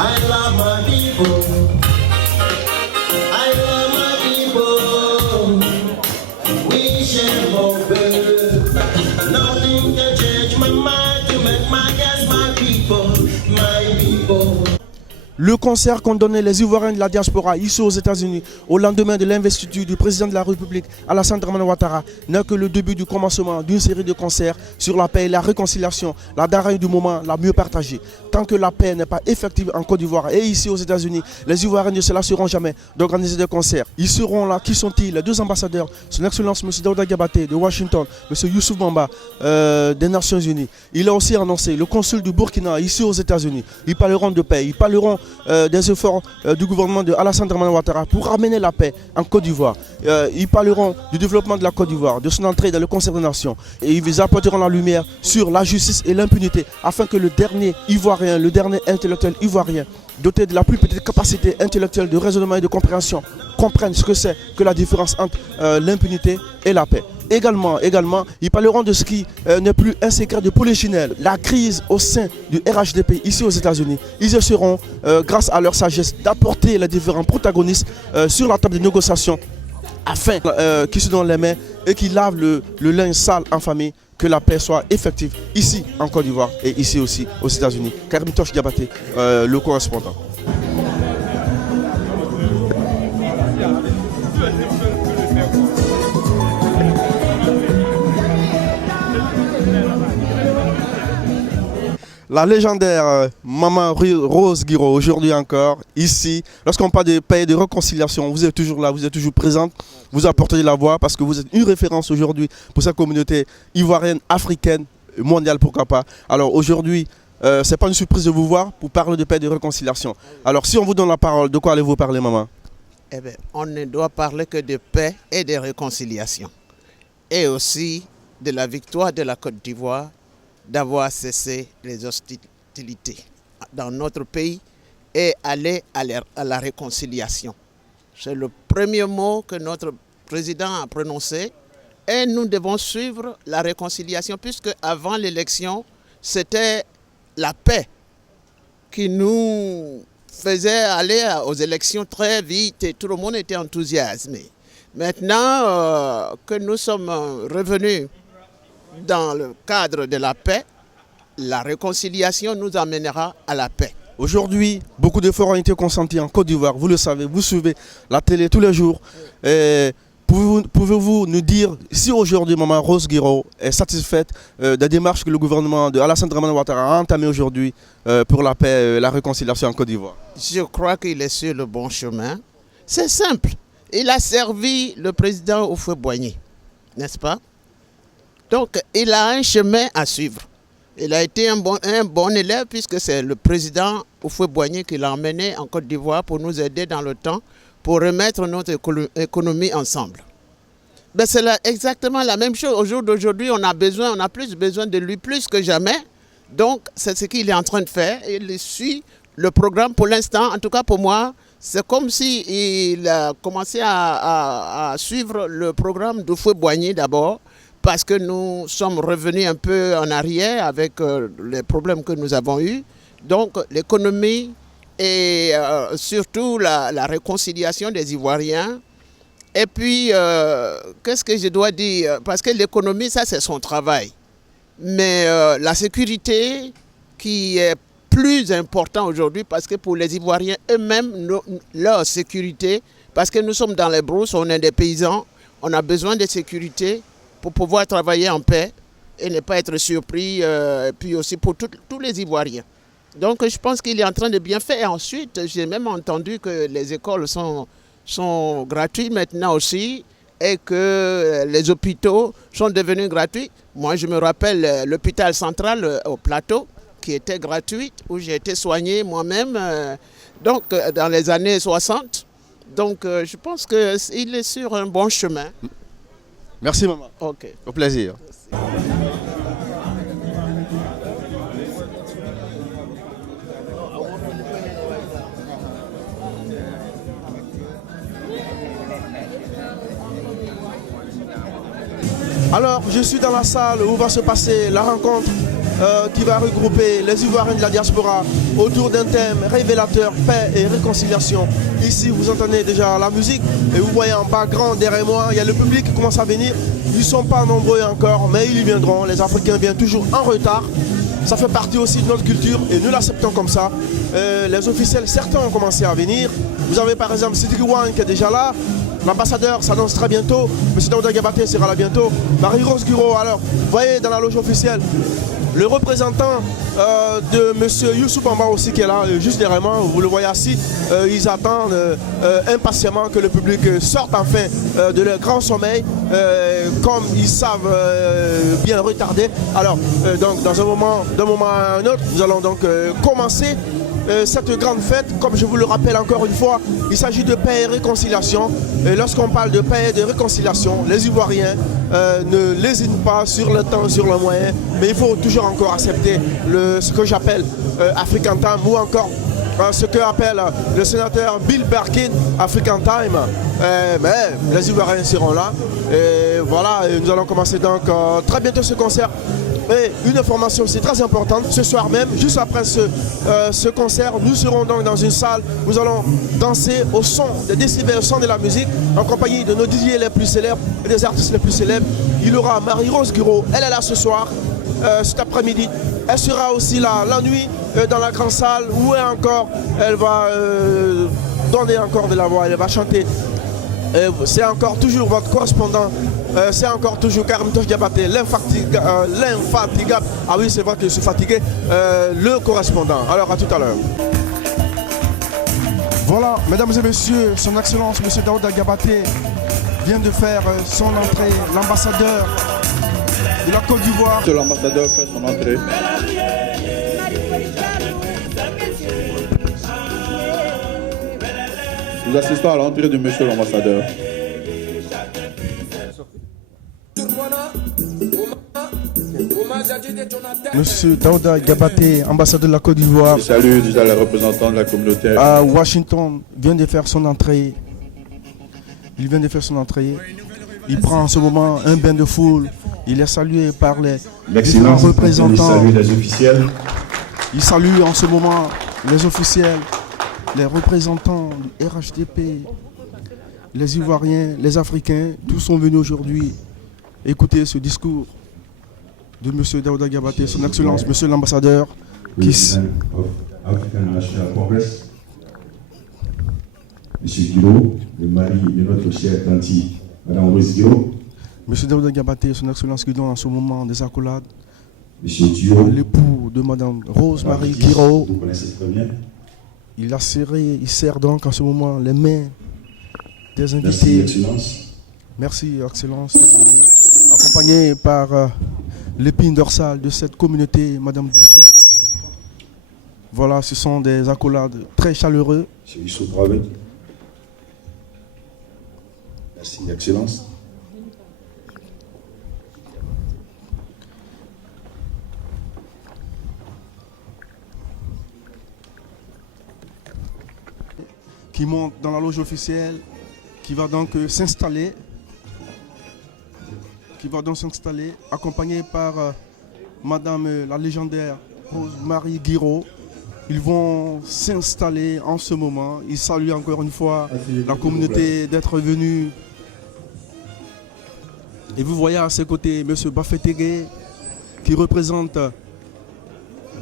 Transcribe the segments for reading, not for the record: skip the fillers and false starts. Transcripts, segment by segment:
I love my people. I love my people. We share more good. Nothing can change my mind to make my guess my people, my people. Le concert qu'ont donné les Ivoiriens de la diaspora ici aux États-Unis au lendemain de l'investiture du président de la République Alassane Dramane Ouattara n'est que le début du commencement d'une série de concerts sur la paix et la réconciliation, la denrée du moment la mieux partagée. Tant que la paix n'est pas effective en Côte d'Ivoire et ici aux États-Unis, les Ivoiriens ne se lasseront jamais d'organiser des concerts. Ils seront là. Qui sont-ils? Les deux ambassadeurs, son Excellence M. Daouda Diabaté de Washington, M. Youssouf Bamba des Nations Unies. Il a aussi annoncé le consul du Burkina ici aux États-Unis. Ils parleront de paix, ils parleront des efforts du gouvernement de Alassane Dramane Ouattara pour ramener la paix en Côte d'Ivoire. Ils parleront du développement de la Côte d'Ivoire, de son entrée dans le concert des nations. Et ils apporteront la lumière sur la justice et l'impunité afin que le dernier Ivoirien, le dernier intellectuel ivoirien, doté de la plus petite capacité intellectuelle de raisonnement et de compréhension, comprenne ce que c'est que la différence entre l'impunité et la paix. Également, ils parleront de ce qui n'est plus un secret de polichinelle, la crise au sein du RHDP ici aux États-Unis. Ils essaieront, grâce à leur sagesse, d'apporter les différents protagonistes sur la table de négociation afin qu'ils se donnent les mains et qu'ils lavent le linge sale en famille, que la paix soit effective ici en Côte d'Ivoire et ici aussi aux États-Unis. Karim Tosh Diabaté, le correspondant. La légendaire Maman Rose Guiraud, aujourd'hui encore, ici. Lorsqu'on parle de paix et de réconciliation, vous êtes toujours là, vous êtes toujours présente. Vous apportez la voix parce que vous êtes une référence aujourd'hui pour cette communauté ivoirienne, africaine, mondiale, pourquoi pas. Alors aujourd'hui, ce n'est pas une surprise de vous voir pour parler de paix et de réconciliation. Alors si on vous donne la parole, de quoi allez-vous parler, maman? Eh bien, on ne doit parler que de paix et de réconciliation. Et aussi de la victoire de la Côte d'Ivoire d'avoir cessé les hostilités dans notre pays et aller à la réconciliation. C'est le premier mot que notre président a prononcé et nous devons suivre la réconciliation puisque avant l'élection, c'était la paix qui nous faisait aller aux élections très vite et tout le monde était enthousiasmé. Maintenant que nous sommes revenus dans le cadre de la paix, la réconciliation nous amènera à la paix. Aujourd'hui, beaucoup d'efforts ont été consentis en Côte d'Ivoire. Vous le savez, vous suivez la télé tous les jours. Pouvez-vous nous dire si aujourd'hui, Maman Rose Guiraud est satisfaite des démarches que le gouvernement de Alassane Dramane Ouattara a entamées aujourd'hui pour la paix et la réconciliation en Côte d'Ivoire? Je crois qu'il est sur le bon chemin. C'est simple. Il a servi le président Houphouët-Boigny, n'est-ce pas? Donc, il a un chemin à suivre. Il a été un bon élève puisque c'est le président Houphouët-Boigny qui l'a emmené en Côte d'Ivoire pour nous aider dans le temps, pour remettre notre économie ensemble. Ben, c'est exactement la même chose. Au jour d'aujourd'hui, on a plus besoin de lui plus que jamais. Donc, c'est ce qu'il est en train de faire. Il suit le programme pour l'instant. En tout cas, pour moi, c'est comme s'il a commencé à suivre le programme d'Houphouët-Boigny d'abord, parce que nous sommes revenus un peu en arrière avec les problèmes que nous avons eus. Donc l'économie et surtout la réconciliation des Ivoiriens. Et puis, qu'est-ce que je dois dire? Parce que l'économie, ça c'est son travail. Mais la sécurité qui est plus important aujourd'hui, parce que pour les Ivoiriens eux-mêmes, leur sécurité, parce que nous sommes dans les brousses, on est des paysans, on a besoin de sécurité pour pouvoir travailler en paix et ne pas être surpris, et puis aussi pour tous les Ivoiriens. Donc je pense qu'il est en train de bien faire. Et ensuite, j'ai même entendu que les écoles sont gratuites maintenant aussi et que les hôpitaux sont devenus gratuits. Moi, je me rappelle l'hôpital central au Plateau qui était gratuit, où j'ai été soigné moi-même donc dans les années 60. Donc je pense qu'il est sur un bon chemin. Merci maman. Ok. Au plaisir. Alors, je suis dans la salle où va se passer la rencontre qui va regrouper les Ivoiriens de la diaspora autour d'un thème révélateur, paix et réconciliation. Ici, vous entendez déjà la musique et vous voyez en background derrière moi, il y a le public qui commence à venir. Ils ne sont pas nombreux encore, mais ils y viendront. Les Africains viennent toujours en retard. Ça fait partie aussi de notre culture et nous l'acceptons comme ça. Les officiels, certains ont commencé à venir. Vous avez par exemple Sidiki Wan qui est déjà là. L'ambassadeur s'annonce très bientôt. M. Daouda Diabaté sera là bientôt. Marie-Rose Guiraud, alors, vous voyez dans la loge officielle, le représentant de M. Youssouf Bamba aussi qui est là, juste derrière moi, vous le voyez assis. Ils attendent impatiemment que le public sorte enfin de leur grand sommeil, comme ils savent bien retarder. Alors, donc, dans un moment, d'un moment à un autre, nous allons donc commencer cette grande fête. Comme je vous le rappelle encore une fois, il s'agit de paix et réconciliation. Et lorsqu'on parle de paix et de réconciliation, les Ivoiriens ne lésinent pas sur le temps, sur le moyen, mais il faut toujours encore accepter ce que j'appelle African Time, ou encore ce que appelle le sénateur Bill Berkin African Time. Mais les Ivoiriens seront là. Et voilà, et nous allons commencer donc très bientôt ce concert. Et une information aussi très importante, ce soir même, juste après ce concert, nous serons donc dans une salle, nous allons danser au son des décibels, au son de la musique, en compagnie de nos DJ les plus célèbres et des artistes les plus célèbres. Il y aura Marie-Rose Guiraud, elle est là ce soir, cet après-midi. Elle sera aussi là la nuit dans la grande salle, où encore elle va donner encore de la voix, elle va chanter. C'est encore toujours votre correspondant, c'est encore toujours Karim Toch Diabaté, l'infatigable. Ah oui, c'est vrai que je suis fatigué, le correspondant. Alors à tout à l'heure. Voilà, mesdames et messieurs, son excellence, M. Daouda Diabaté vient de faire son entrée, l'ambassadeur de la Côte d'Ivoire. L'ambassadeur fait son entrée. Nous assistons à l'entrée de monsieur l'ambassadeur. Monsieur Daouda Diabaté, ambassadeur de la Côte d'Ivoire. Je salue déjà les représentants de la communauté. À Washington, vient de faire son entrée. Il vient de faire son entrée. Il prend en ce moment un bain de foule. Il est salué par les différents représentants. Il salue les officiels. Il salue en ce moment les officiels, les représentants du RHDP, les Ivoiriens, les Africains. Tous sont venus aujourd'hui écouter ce discours de M. Daouda Diabaté, son excellence, M. l'ambassadeur. African National Congress. M. Guiraud, le mari de notre chère tante, Mme Rose Guiraud. M. Daouda Diabaté, son excellence qui donne en ce moment des accolades. M. Duo, l'époux de Mme Rose-Marie Guiraud. vous connaissez très bien. Il a serré, il serre donc en ce moment les mains des invités. Merci, Excellence. Merci, Excellence. Accompagné par l'épine dorsale de cette communauté, Mme Dussault. Voilà, ce sont des accolades très chaleureux. M. Youssouf Baba. Merci, Excellence. Qui monte dans la loge officielle, qui va donc s'installer, accompagné par Madame la légendaire Rose-Marie Guiraud. Ils vont s'installer en ce moment. Ils saluent encore une fois la communauté d'être venue. Et vous voyez à ses côtés M. Bafetégué qui représente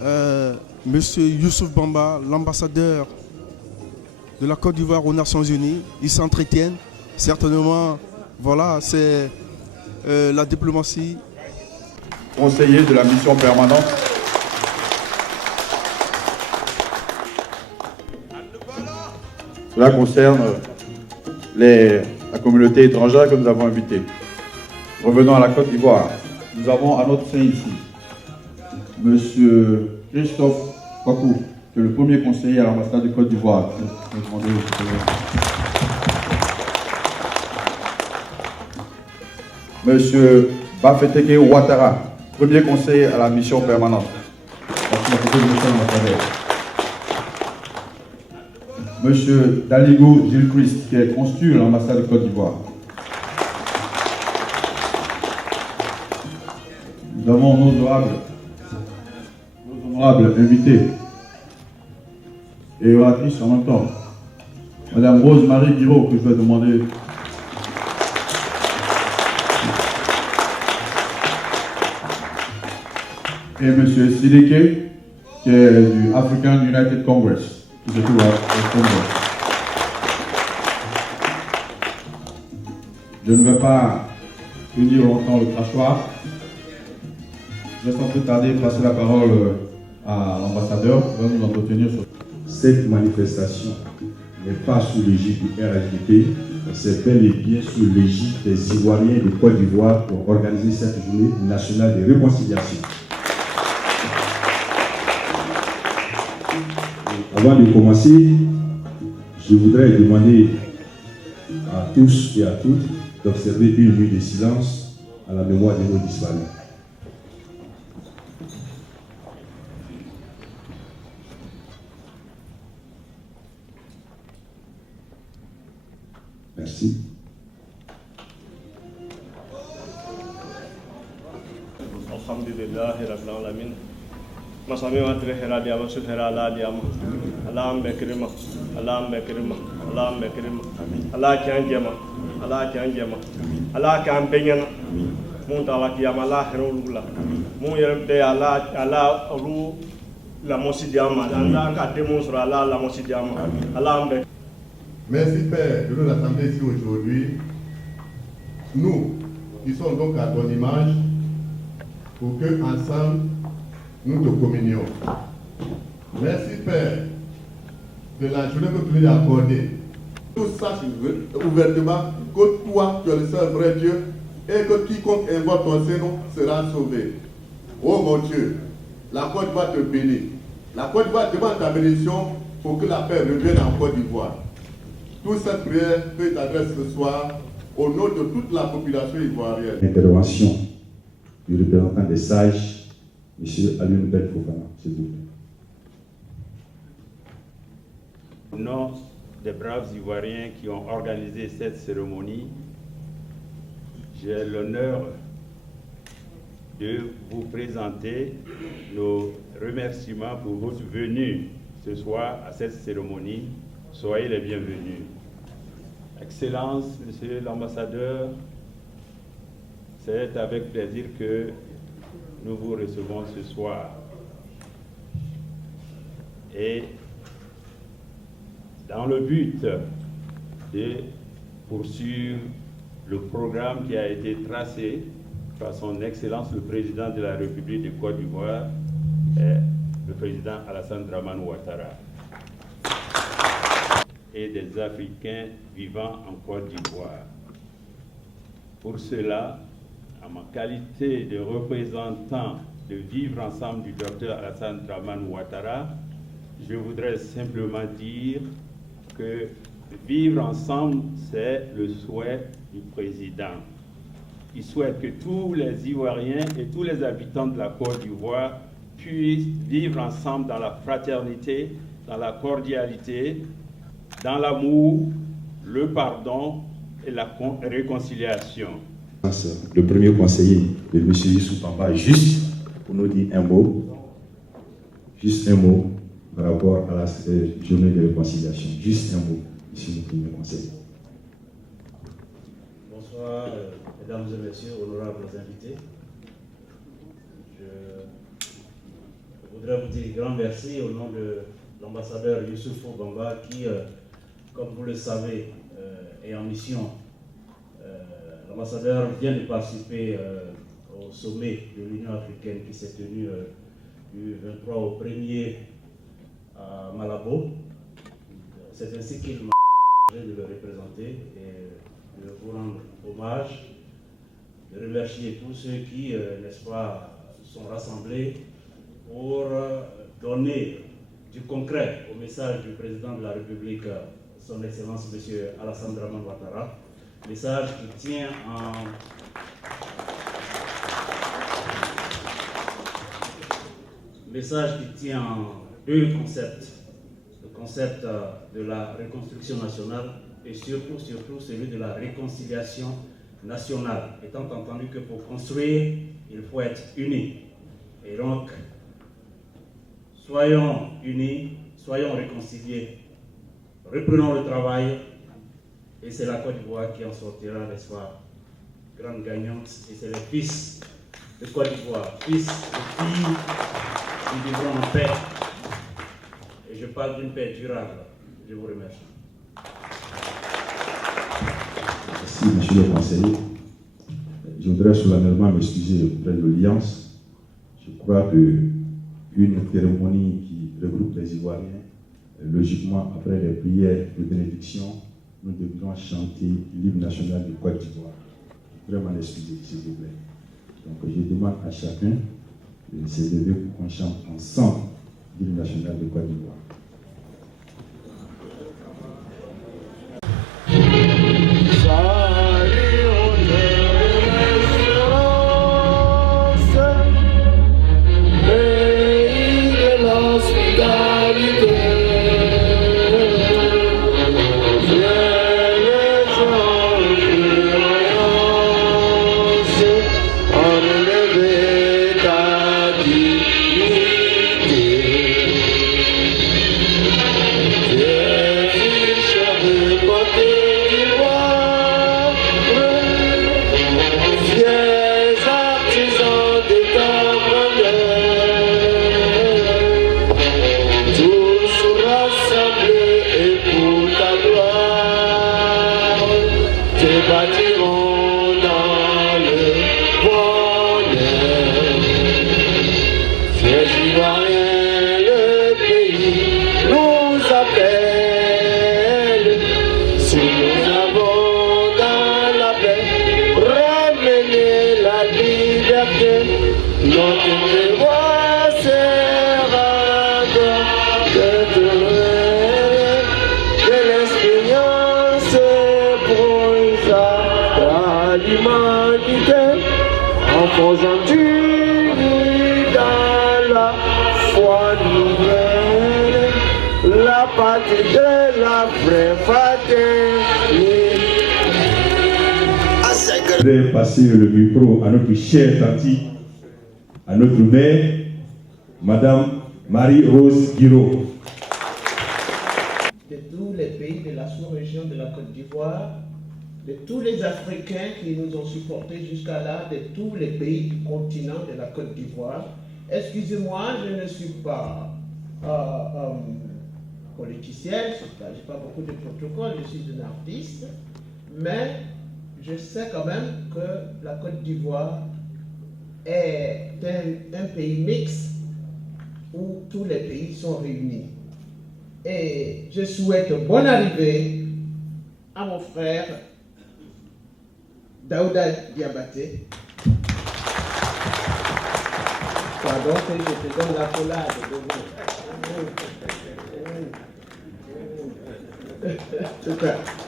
M. Youssouf Bamba, l'ambassadeur de la Côte d'Ivoire aux Nations Unies. Ils s'entretiennent. Certainement, voilà, c'est la diplomatie. Conseiller de la mission permanente. Cela concerne la communauté étrangère que nous avons invitée. Revenons à la Côte d'Ivoire. Nous avons à notre sein ici M. Christophe Kwaku, qui est le premier conseiller à l'ambassade de Côte d'Ivoire. Monsieur Bafetégué Ouattara, premier conseiller à la mission permanente. Monsieur Daligo Gilles Christ, qui est consul à l'ambassade de Côte d'Ivoire. Nous avons l'honorable honorables invités et oratrices en même temps. Madame Rose-Marie Guiraud, que je vais demander. Et monsieur Sidike, qui est du African United Congress, qui se trouve au Congo. Je ne vais pas tenir longtemps le crachoir. Je vais sans plus tarder passer la parole à l'ambassadeur qui va nous entretenir sur... Cette manifestation n'est pas sous l'égide du RHDP, c'est bel et bien sous l'égide des Ivoiriens de Côte d'Ivoire pour organiser cette journée nationale de réconciliation. Avant de commencer, je voudrais demander à tous et à toutes d'observer une minute de silence à la mémoire de nos disparus. Merci. Alhamdulillah rabbil alamin. Masami wa trehera dia masu hera la dia ma. Allah bekrima. Allah bekrima. Allah bekrima. Allah kan jama. Allah kan jama. Allah kan benyana. Mun ta la kiyama Allah herulula. Mun yerem de Allah ru la mosi diama. Allah ka démontre Allah la mosi diama. Allah be. Merci Père de nous rassembler ici aujourd'hui. Nous qui sommes donc à ton image pour que ensemble nous te communions. Merci Père de la journée que tu nous as accordée. Nous sachons ouvertement que toi tu es le seul vrai Dieu et que quiconque invoque ton Seigneur sera sauvé. Oh mon Dieu, la Côte d'Ivoire te bénit. La Côte d'Ivoire demande ta bénédiction pour que la paix revienne en Côte d'Ivoire. Toute cette prière peut t'adresser ce soir au nom de toute la population ivoirienne. Intervention du représentant des sages, M. Alioune Ben Fofana, s'il vous plaît. Au nom des braves Ivoiriens qui ont organisé cette cérémonie, j'ai l'honneur de vous présenter nos remerciements pour votre venue ce soir à cette cérémonie. Soyez les bienvenus. Excellence, Monsieur l'ambassadeur, c'est avec plaisir que nous vous recevons ce soir. Et dans le but de poursuivre le programme qui a été tracé par son Excellence le Président de la République de Côte d'Ivoire, le Président Alassane Dramane Ouattara, et des Africains vivant en Côte d'Ivoire. Pour cela, en ma qualité de représentant de Vivre Ensemble du Dr Alassane Dramane Ouattara, je voudrais simplement dire que Vivre Ensemble, c'est le souhait du président. Il souhaite que tous les Ivoiriens et tous les habitants de la Côte d'Ivoire puissent vivre ensemble dans la fraternité, dans la cordialité, dans l'amour, le pardon et la réconciliation. Le premier conseiller de M. Youssou Bamba, juste pour nous dire un mot, par rapport à la journée de réconciliation. Juste un mot, monsieur le premier conseiller. Bonsoir, mesdames et messieurs, honorables invités. Je voudrais vous dire grand merci au nom de l'ambassadeur Youssoufou Bamba qui, comme vous le savez, est en mission. L'ambassadeur vient de participer au sommet de l'Union africaine qui s'est tenu du 23 au 1er à Malabo. C'est ainsi qu'il m'a chargé de le représenter et de vous rendre hommage, de remercier tous ceux qui, n'est-ce pas, sont rassemblés pour donner du concret au message du président de la République, son Excellence M. Alassane Dramane Ouattara, message qui tient en deux concepts. Le concept de la reconstruction nationale et surtout celui de la réconciliation nationale, étant entendu que pour construire, il faut être unis. Et donc, Soyons unis, soyons réconciliés, reprenons le travail et c'est la Côte d'Ivoire qui en sortira, n'est-ce pas, grande gagnante. Et c'est les fils de Côte d'Ivoire, fils et filles qui vivront en paix. Et je parle d'une paix durable. Je vous remercie. Merci, monsieur le conseiller. Je voudrais solennellement m'excuser auprès de l'Alliance. Je crois qu'une cérémonie qui regroupe les Ivoiriens, logiquement, après les prières de bénédiction, nous devrions chanter l'hymne national de Côte d'Ivoire. Je voudrais m'en excuser, s'il vous plaît. Donc, je demande à chacun de se lever pour qu'on chante ensemble l'hymne national de Côte d'Ivoire. Je voudrais passer le micro à notre chère tante, à notre mère, Madame Marie-Rose Guiraud. De tous les pays de la sous-région de la Côte d'Ivoire, de tous les Africains qui nous ont supportés jusqu'à là, de tous les pays du continent de la Côte d'Ivoire. Excusez-moi, je ne suis pas politicienne, je n'ai pas beaucoup de protocole, je suis une artiste, mais je sais quand même que la Côte d'Ivoire est un pays mixte où tous les pays sont réunis. Et je souhaite bonne arrivée à mon frère Daouda Diabaté. Pardon que je te donne la collade.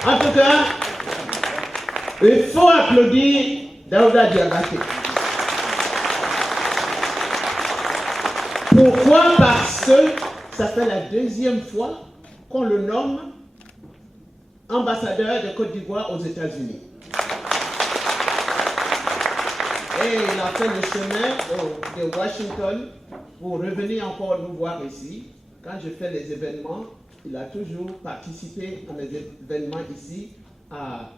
En tout cas, il faut applaudir Daouda Diabaté. Pourquoi? Parce que ça fait la deuxième fois qu'on le nomme ambassadeur de Côte d'Ivoire aux États-Unis. Et il a fait le chemin de Washington pour revenir encore nous voir ici. Quand je fais les événements, il a toujours participé à mes événements ici à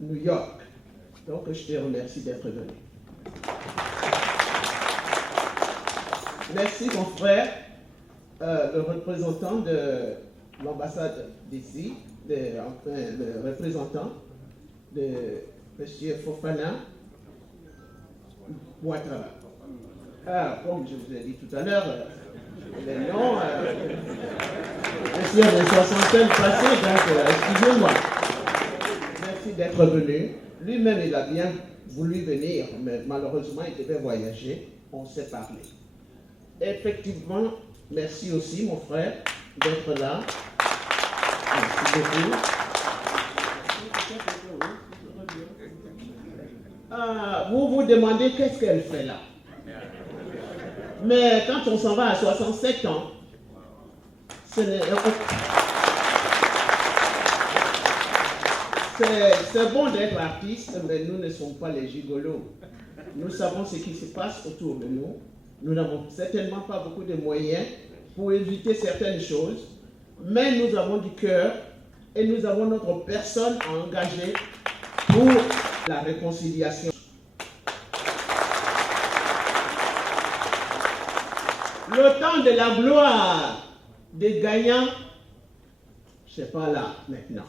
New York. Donc je te remercie d'être venu. Merci mon frère, le représentant de l'ambassade d'ici, le représentant de M. Fofana Ouattara. Comme je vous ai dit tout à l'heure, les noms, je suis à des soixantaines passées, donc excusez-moi. Merci d'être venu. Lui-même, il a bien voulu venir, mais malheureusement, il devait voyager. On s'est parlé. Effectivement, merci aussi, mon frère, d'être là. Merci beaucoup. Vous vous demandez qu'est-ce qu'elle fait là. Mais quand on s'en va à 67 ans, c'est bon d'être artiste, mais nous ne sommes pas les gigolos. Nous savons ce qui se passe autour de nous. Nous n'avons certainement pas beaucoup de moyens pour éviter certaines choses, mais nous avons du cœur et nous avons notre personne à engager pour la réconciliation. Le temps de la gloire des gagnants, c'est pas là maintenant.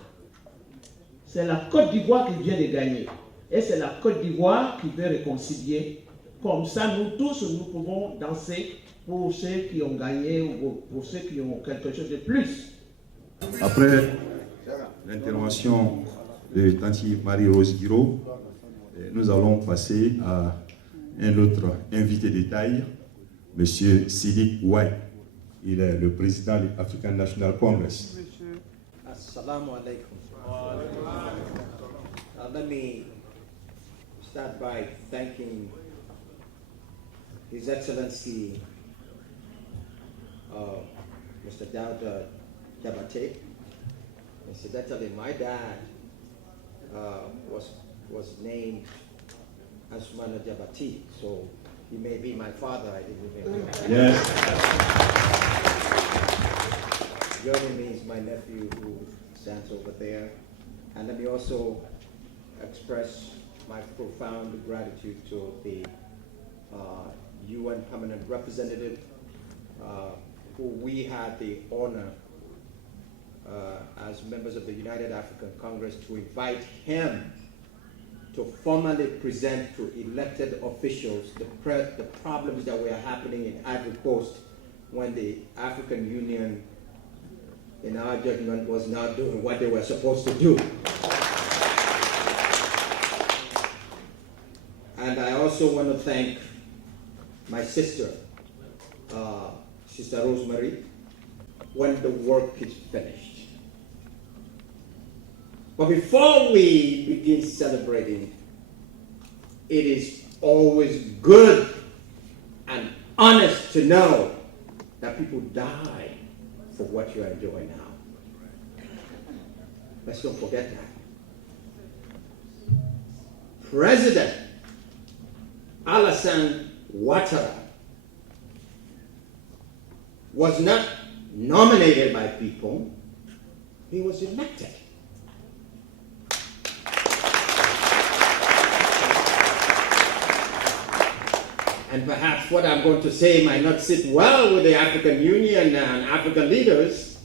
C'est la Côte d'Ivoire qui vient de gagner. Et c'est la Côte d'Ivoire qui veut réconcilier. Comme ça, nous tous, nous pouvons danser pour ceux qui ont gagné ou pour ceux qui ont quelque chose de plus. Après l'intervention de Tanti Marie-Rose Guiraud, nous allons passer à un autre invité de taille, M. Sidik Ouai. Il est le président de l'African National Congress. Assalamu alaikum. Let me start by thanking His Excellency Mr. Dauda Jabate. Incidentally, my dad was named Asmana Jabati, so he may be my father. I didn't even know. Yes. Joining me is my nephew who stands over there. And let me also express my profound gratitude to the UN Permanent Representative, who we had the honor as members of the United African Congress to invite him to formally present to elected officials the problems that were happening in Ivory Coast when the African Union, in our judgment, was not doing what they were supposed to do. And I also want to thank my sister, Sister Rosemary, when the work is finished. But before we begin celebrating, it is always good and honest to know that people die for what you are enjoying now. Let's don't forget that. President Alassane Ouattara was not nominated by people, he was elected. And perhaps what I'm going to say might not sit well with the African Union and African leaders,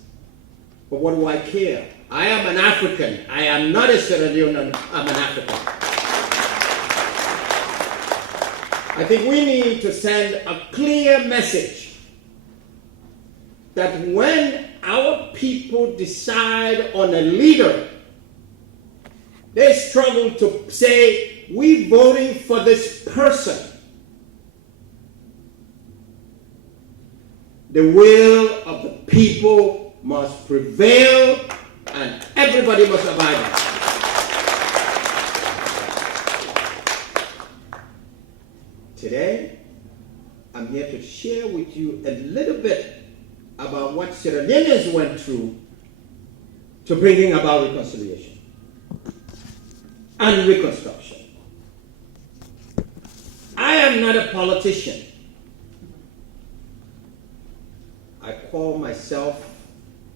but what do I care? I am an African. I am not a Sierra Leonean, I'm an African. I think we need to send a clear message that when our people decide on a leader, they struggle to say, we're voting for this person. The will of the people must prevail and everybody must abide by it. Today, I'm here to share with you a little bit about what Sierra Leoneans went through to bringing about reconciliation and reconstruction. I am not a politician. I call myself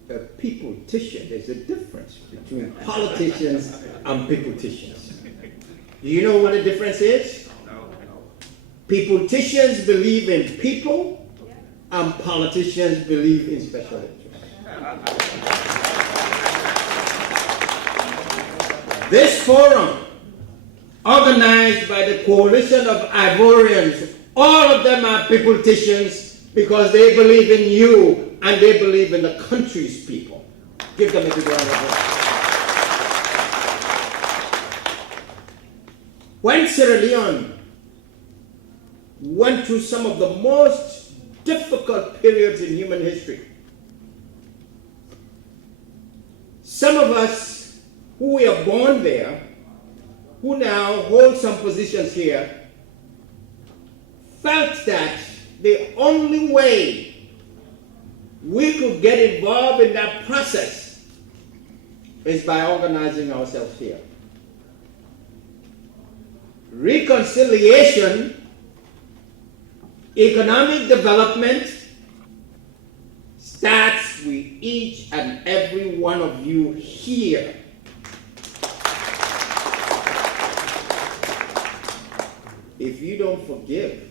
a peopletician. There's a difference between politicians and peopleticians. Do you know what the difference is? Peopleticians believe in people, and politicians believe in special interests. This forum, organized by the Coalition of Ivorians, all of them are peopleticians because they believe in you and they believe in the country's people. Give them a big round of applause. When Sierra Leone went through some of the most difficult periods in human history, some of us who were born there, who now hold some positions here, felt that the only way we could get involved in that process is by organizing ourselves here. Reconciliation, economic development, starts with each and every one of you here. If you don't forgive,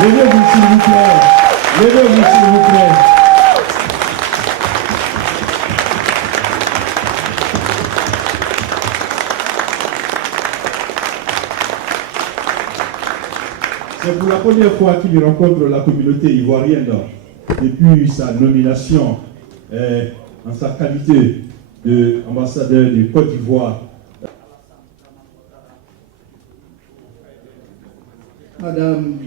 Levez-vous s'il vous plaît. Levez-vous s'il vous plaît. C'est pour la première fois qu'il rencontre la communauté ivoirienne depuis sa nomination en sa qualité d'ambassadeur de Côte d'Ivoire. Madame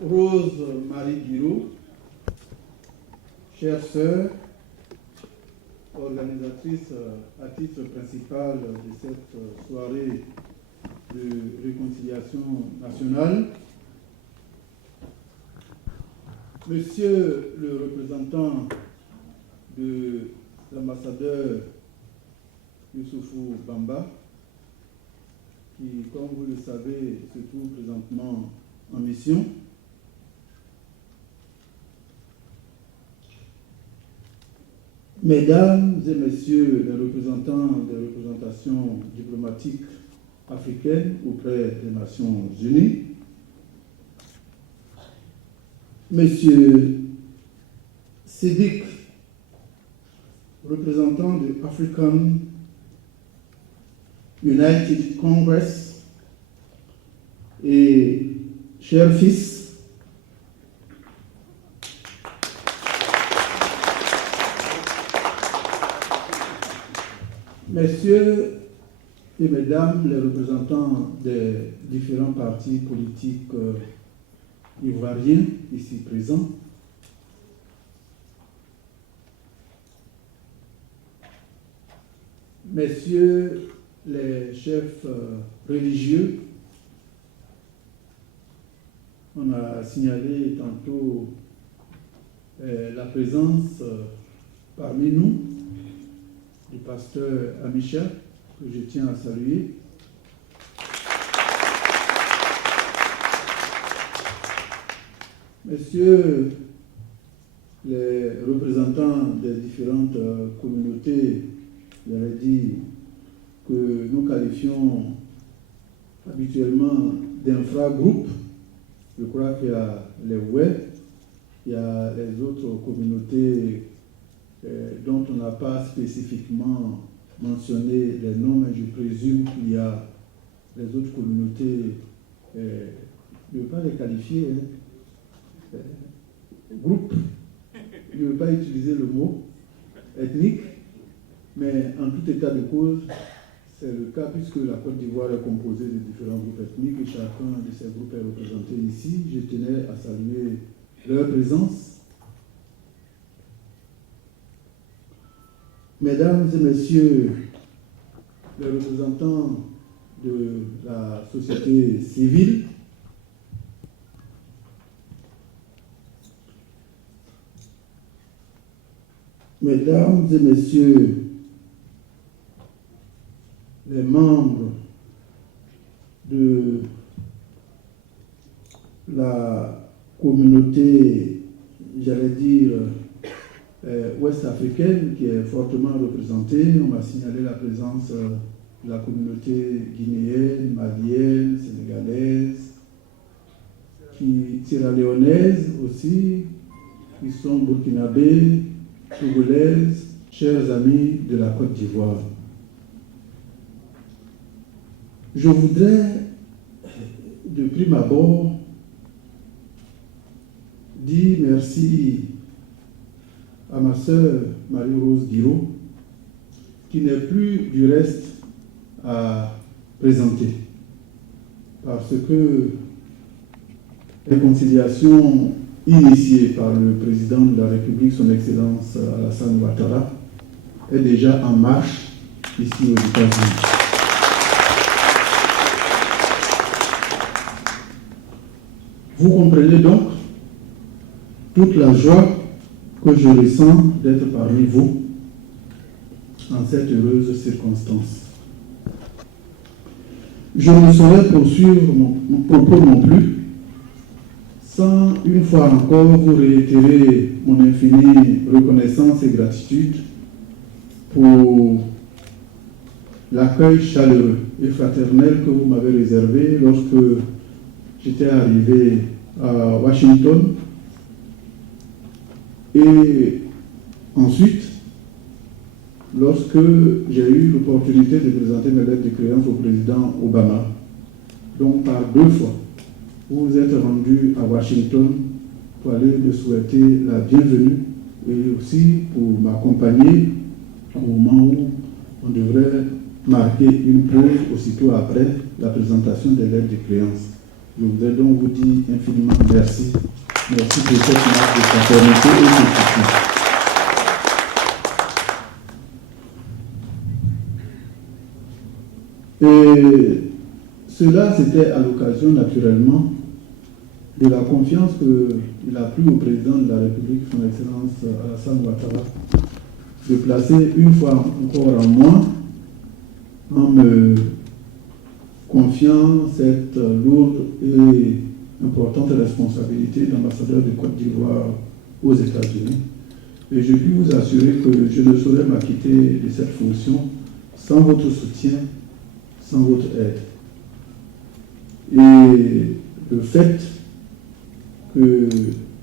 Rose Marie Guiraud, chère sœur, organisatrice à titre principal de cette soirée de réconciliation nationale, Monsieur le représentant de l'ambassadeur Youssoufou Bamba, qui, comme vous le savez, se trouve présentement en mission. Mesdames et messieurs les représentants des représentations diplomatiques africaines auprès des Nations Unies, Monsieur Siddiq, représentant de African United Congress, et cher fils, messieurs et mesdames les représentants des différents partis politiques ivoiriens ici présents, messieurs les chefs religieux, on a signalé tantôt la présence parmi nous du pasteur Amisha, que je tiens à saluer. Messieurs les représentants des différentes communautés, j'allais dire, que nous qualifions habituellement d'infragroupes. Je crois qu'il y a les web, il y a les autres communautés dont on n'a pas spécifiquement mentionné les noms, mais je présume qu'il y a les autres communautés, je ne veux pas les qualifier, groupes, je ne veux pas utiliser le mot ethnique, mais en tout état de cause, c'est le cas puisque la Côte d'Ivoire est composée de différents groupes ethniques et chacun de ces groupes est représenté ici. Je tenais à saluer leur présence. Mesdames et messieurs les représentants de la société civile, mesdames et messieurs les membres de la communauté, j'allais dire, ouest-africaine, qui est fortement représentée. On m'a signalé la présence de la communauté guinéenne, malienne, sénégalaise, sierra-léonaise aussi, qui sont burkinabés, togolaises, chers amis de la Côte d'Ivoire, je voudrais, de prime abord, dire merci à ma sœur Marie-Rose Guiraud, qui n'est plus du reste à présenter, parce que la réconciliation initiée par le président de la République, son Excellence Alassane Ouattara, est déjà en marche ici aux États-Unis. Vous comprenez donc toute la joie que je ressens d'être parmi vous en cette heureuse circonstance. Je ne saurais poursuivre mon propos non plus sans une fois encore vous réitérer mon infinie reconnaissance et gratitude pour l'accueil chaleureux et fraternel que vous m'avez réservé lorsque j'étais arrivé à Washington. Et ensuite, lorsque j'ai eu l'opportunité de présenter mes lettres de créance au président Obama, donc par 2 fois, vous vous êtes rendu à Washington pour aller me souhaiter la bienvenue et aussi pour m'accompagner au moment où on devrait marquer une pause aussitôt après la présentation des lettres de créance. Je voudrais donc vous dire infiniment merci. Merci pour cette marque de fraternité et de soutien. Et cela, c'était à l'occasion, naturellement, de la confiance qu'il a plu au président de la République, son Excellence Alassane Ouattara, de placer une fois encore en moi, en me confiant cette lourde et importante responsabilité d'ambassadeur de Côte d'Ivoire aux États-Unis. Et je puis vous assurer que je ne saurais m'acquitter de cette fonction sans votre soutien, sans votre aide. Et le fait que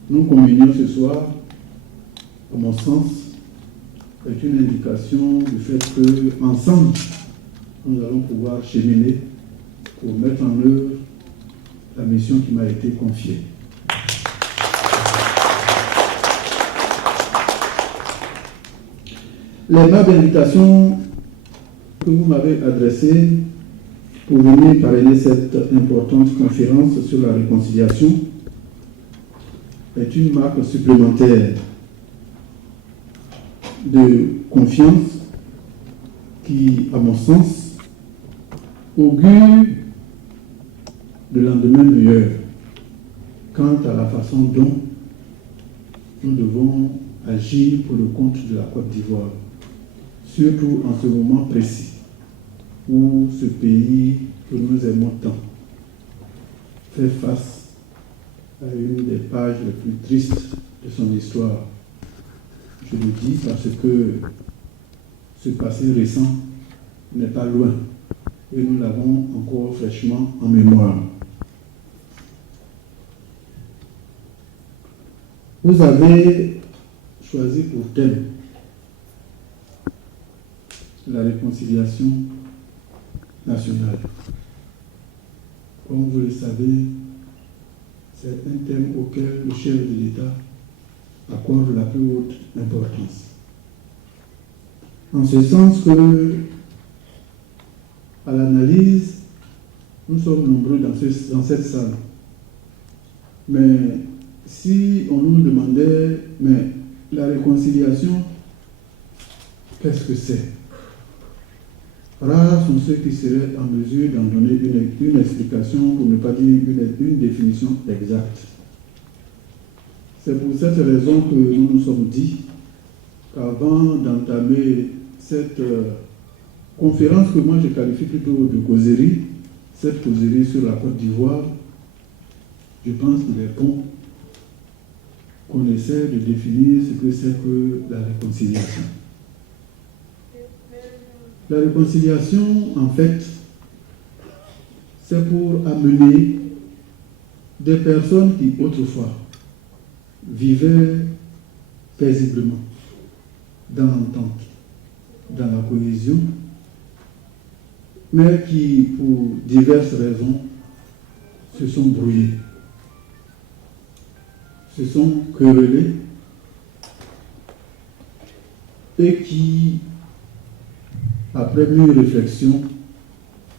nous communions ce soir, à mon sens, est une indication du fait qu'ensemble, nous allons pouvoir cheminer pour mettre en œuvre la mission qui m'a été confiée. Les mains d'invitation que vous m'avez adressées pour venir parrainer cette importante conférence sur la réconciliation est une marque supplémentaire de confiance qui, à mon sens, augure de lendemain meilleur quant à la façon dont nous devons agir pour le compte de la Côte d'Ivoire, surtout en ce moment précis où ce pays que nous aimons tant fait face à une des pages les plus tristes de son histoire. Je le dis parce que ce passé récent n'est pas loin et nous l'avons encore fraîchement en mémoire. Vous avez choisi pour thème la réconciliation nationale. Comme vous le savez, c'est un thème auquel le chef de l'État accorde la plus haute importance. En ce sens que, à l'analyse, nous sommes nombreux dans cette salle. Mais si on nous demandait, mais la réconciliation, qu'est-ce que c'est? Rares sont ceux qui seraient en mesure d'en donner une explication, pour ne pas dire une définition exacte. C'est pour cette raison que nous nous sommes dit qu'avant d'entamer cette conférence que moi je qualifie plutôt de causerie, cette causerie sur la Côte d'Ivoire, je pense qu'il est bon qu'on essaie de définir ce que c'est que la réconciliation. La réconciliation, en fait, c'est pour amener des personnes qui autrefois vivaient paisiblement dans l'entente, dans la cohésion, mais qui, pour diverses raisons, se sont brouillés, se sont querellés et qui, après mûre réflexion,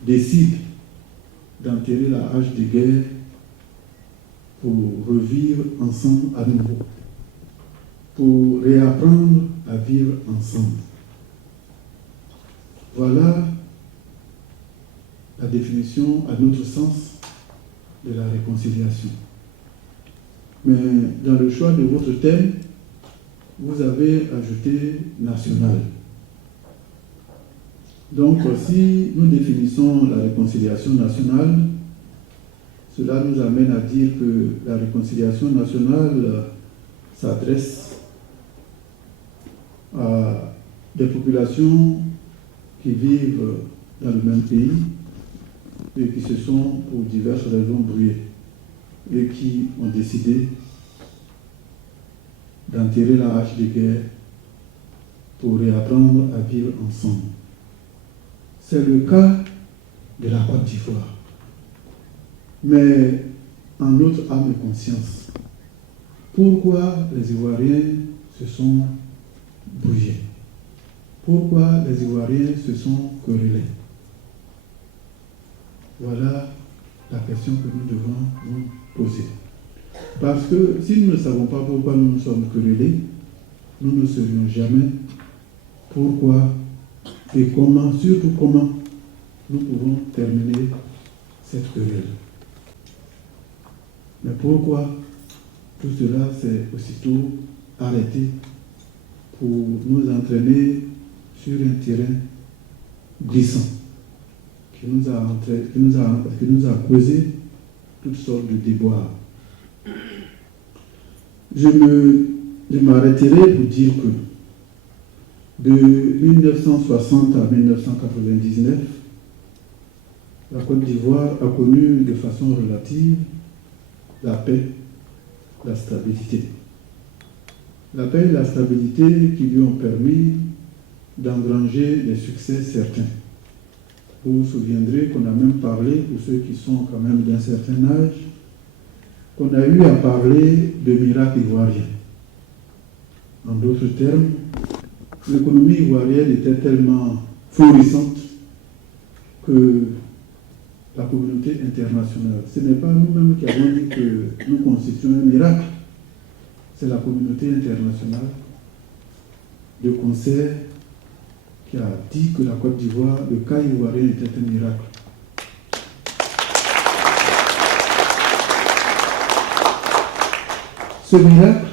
décident d'enterrer la hache de guerre pour revivre ensemble à nouveau, pour réapprendre à vivre ensemble. Voilà la définition, à notre sens, de la réconciliation. Mais dans le choix de votre thème, vous avez ajouté national. Donc, si nous définissons la réconciliation nationale, cela nous amène à dire que la réconciliation nationale s'adresse à des populations qui vivent dans le même pays et qui se sont, pour diverses raisons, brouillées et qui ont décidé d'enterrer la hache de guerre pour réapprendre à vivre ensemble. C'est le cas de la Côte d'Ivoire. Mais en notre âme et conscience, pourquoi les Ivoiriens se sont brouillés? Pourquoi les Ivoiriens se sont querellés? Voilà la question que nous devons nous poser. Parce que si nous ne savons pas pourquoi nous nous sommes querellés, nous ne saurions jamais pourquoi et comment, surtout comment, nous pouvons terminer cette querelle. Mais pourquoi tout cela s'est aussitôt arrêté pour nous entraîner sur un terrain glissant qui nous a causé toutes sortes de déboires. Je m'arrêterai pour dire que de 1960 à 1999, la Côte d'Ivoire a connu de façon relative la paix, la stabilité. La paix et la stabilité qui lui ont permis d'engranger des succès certains. Vous vous souviendrez qu'on a même parlé, pour ceux qui sont quand même d'un certain âge, qu'on a eu à parler de miracles ivoiriens. En d'autres termes, l'économie ivoirienne était tellement florissante que la communauté internationale, ce n'est pas nous-mêmes qui avons dit que nous constituons un miracle, c'est la communauté internationale de concert qui a dit que la Côte d'Ivoire, le cas ivoirien était un miracle. Ce miracle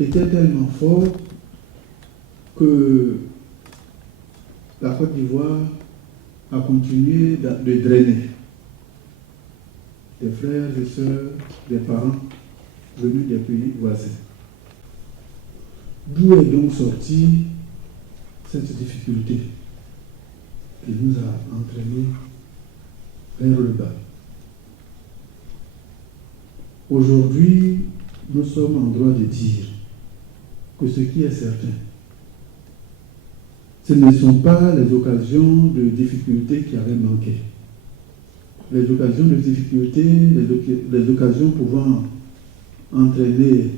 était tellement fort que la Côte d'Ivoire a continué de drainer des frères et sœurs, des parents venus des pays voisins. D'où est donc sortie cette difficulté qui nous a entraînés vers le bas? Aujourd'hui, nous sommes en droit de dire que ce qui est certain, ce ne sont pas les occasions de difficultés qui avaient manqué. Les occasions de difficultés, les occasions pouvant entraîner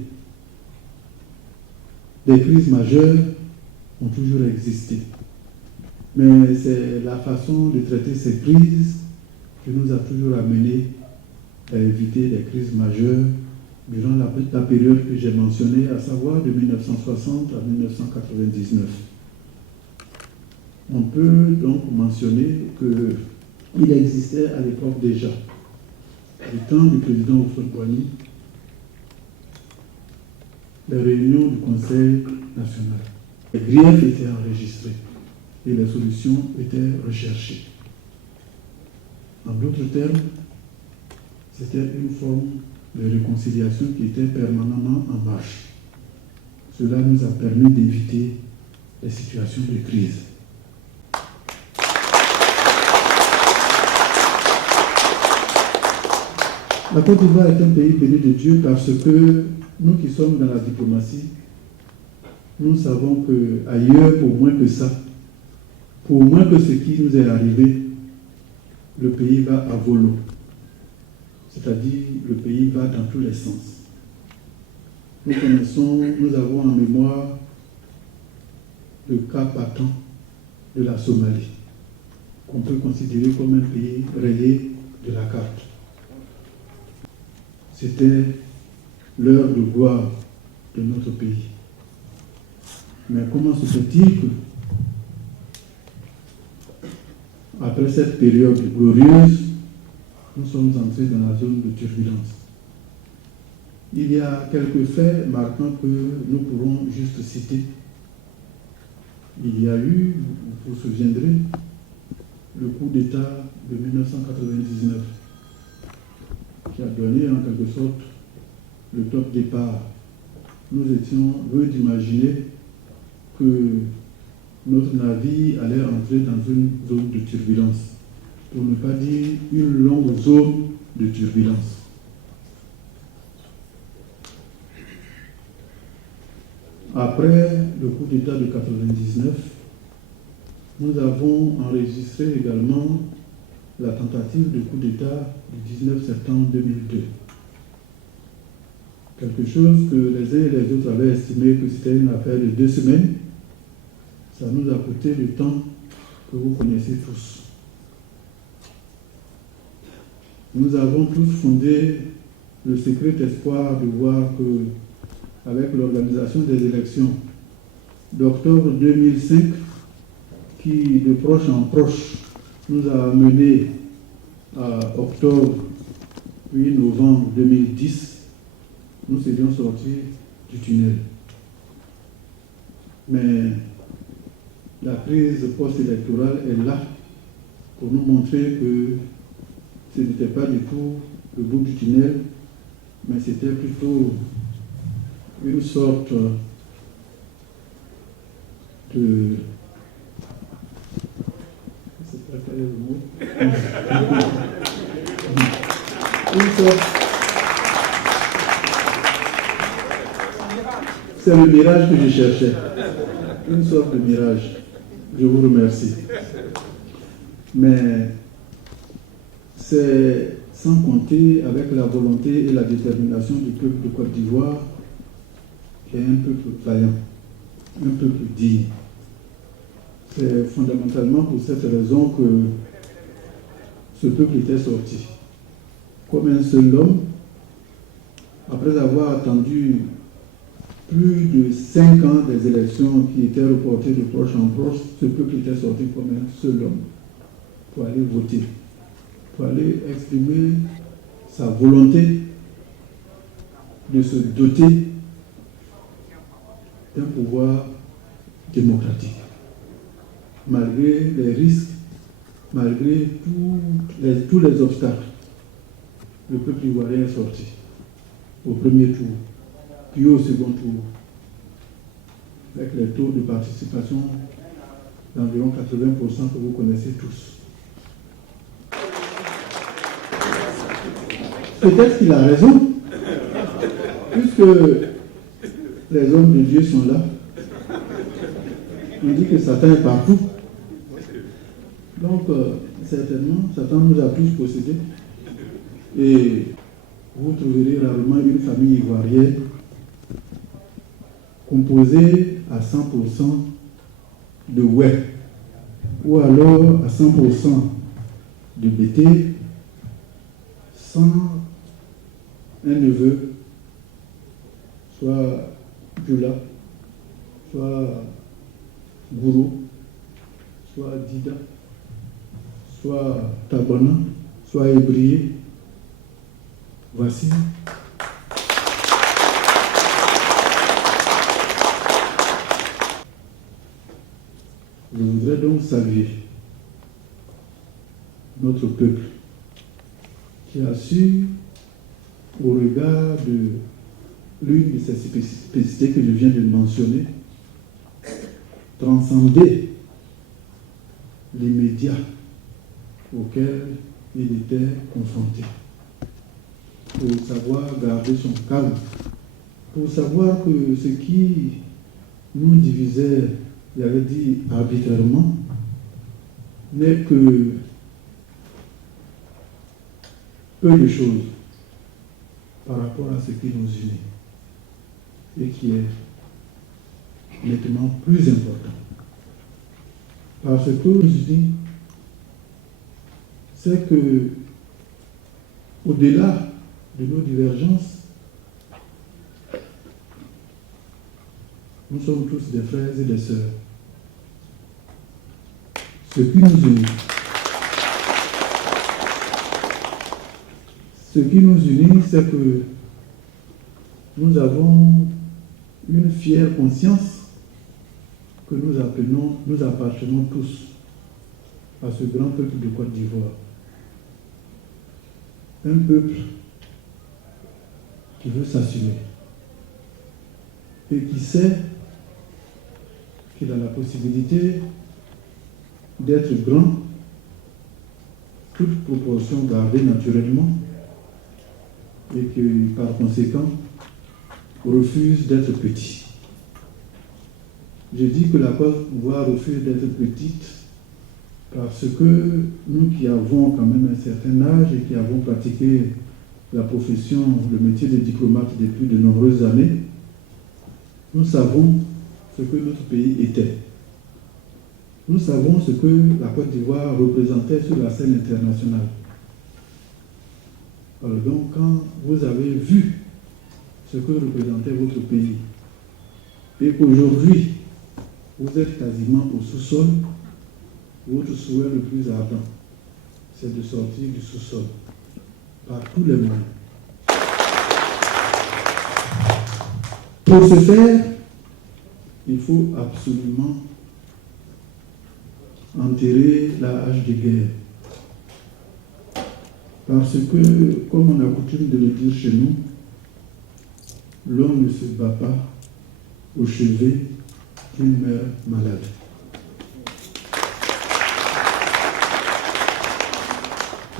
des crises majeures ont toujours existé. Mais c'est la façon de traiter ces crises qui nous a toujours amenés à éviter des crises majeures durant la période que j'ai mentionnée, à savoir de 1960 à 1999. On peut donc mentionner qu'il existait à l'époque déjà, du temps du président Houphouët-Boigny, les réunions du Conseil national. Les griefs étaient enregistrés et les solutions étaient recherchées. En d'autres termes, c'était une forme de réconciliation qui était permanemment en marche. Cela nous a permis d'éviter les situations de crise. La Côte d'Ivoire est un pays béni de Dieu parce que nous qui sommes dans la diplomatie, nous savons qu'ailleurs, pour moins que ça, pour moins que ce qui nous est arrivé, le pays va à volo. C'est-à-dire, le pays va dans tous les sens. Nous avons en mémoire le cas patent de la Somalie, qu'on peut considérer comme un pays rayé de la carte. C'était l'heure de gloire de notre pays. Mais comment se fait-il que, après cette période glorieuse, nous sommes entrés dans la zone de turbulence? Il y a quelques faits marquants que nous pourrons juste citer. Il y a eu, vous vous souviendrez, le coup d'État de 1999, qui a donné en quelque sorte le top départ. Nous étions heureux d'imaginer que notre navire allait entrer dans une zone de turbulence, pour ne pas dire une longue zone de turbulence. Après le coup d'État de 1999, nous avons enregistré également la tentative de coup d'État du 19 septembre 2002. Quelque chose que les uns et les autres avaient estimé que c'était une affaire de 2 semaines. Ça nous a coûté le temps que vous connaissez tous. Nous avons tous fondé le secret espoir de voir que, avec l'organisation des élections d'octobre 2005, qui de proche en proche nous a amené à octobre puis novembre 2010, nous serions sortis du tunnel. Mais la crise post-électorale est là pour nous montrer que ce n'était pas du tout le bout du tunnel, mais c'était plutôt une sorte de... Je ne sais pas quel est le mot. Une sorte... C'est le mirage que je cherchais. Une sorte de mirage. Je vous remercie. Mais c'est sans compter avec la volonté et la détermination du peuple de Côte d'Ivoire, qui est un peuple vaillant, un peuple digne. C'est fondamentalement pour cette raison que ce peuple était sorti. Comme un seul homme, après avoir attendu plus de 5 ans des élections qui étaient reportées de proche en proche, ce peuple était sorti comme un seul homme pour aller voter, pour aller exprimer sa volonté de se doter d'un pouvoir démocratique. Malgré les risques, malgré tous les obstacles, le peuple ivoirien est sorti au premier tour, puis au second tour, avec les taux de participation d'environ 80% que vous connaissez tous. Peut-être qu'il a raison, puisque les hommes de Dieu sont là. On dit que Satan est partout. Donc, certainement, Satan nous a tous possédés. Et vous trouverez rarement une famille ivoirienne composée à 100% de ouai, ou alors à 100% de bété, sans un neveu, soit Gula, soit Gourou, soit Dida, soit Tabana, soit Ébrié. Voici. Je voudrais donc saluer notre peuple qui a su, au regard de l'une de ces spécificités que je viens de mentionner, transcender l'immédiat auquel il était confronté, pour savoir garder son calme, pour savoir que ce qui nous divisait, il avait dit arbitrairement, n'est que peu de choses par rapport à ce qui nous unit et qui est nettement plus important. Parce que nous unit, c'est que au-delà de nos divergences, nous sommes tous des frères et des sœurs. Ce qui nous unit, c'est que nous avons une fière conscience que nous appartenons tous à ce grand peuple de Côte d'Ivoire. Un peuple qui veut s'assumer et qui sait qu'il a la possibilité d'être grand, toute proportion gardée naturellement, et qui par conséquent refuse d'être petit. Je dis que la Côte d'Ivoire refuse d'être petite parce que nous qui avons quand même un certain âge et qui avons pratiqué la profession, le métier de diplomate depuis de nombreuses années, nous savons ce que notre pays était. Nous savons ce que la Côte d'Ivoire représentait sur la scène internationale. Alors donc, quand vous avez vu ce que représentait votre pays et qu'aujourd'hui, vous êtes quasiment au sous-sol, votre souhait le plus ardent, c'est de sortir du sous-sol par tous les moyens. Pour ce faire, il faut absolument enterrer la hache de guerre. Parce que, comme on a coutume de le dire chez nous, l'homme ne se bat pas au chevet qu'il meurt malade.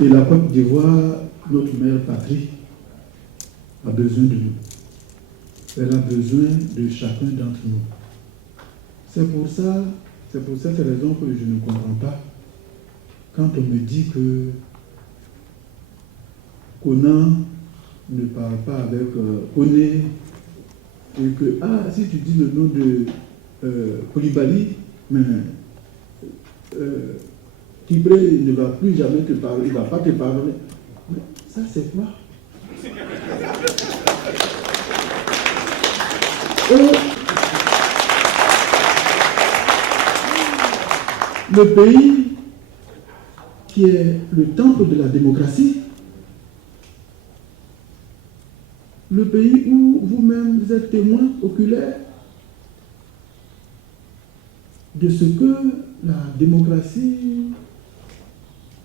Et la Côte d'Ivoire, notre mère patrie, a besoin de nous. Elle a besoin de chacun d'entre nous. C'est pour cette raison que je ne comprends pas quand on me dit que Conan ne parle pas avec Koné et que, si tu dis le nom de Koulibaly, mais Kibré ne va plus jamais te parler, il ne va pas te parler. Mais ça, c'est quoi? Le pays qui est le temple de la démocratie, le pays où vous-même vous êtes témoin oculaire de ce que la démocratie,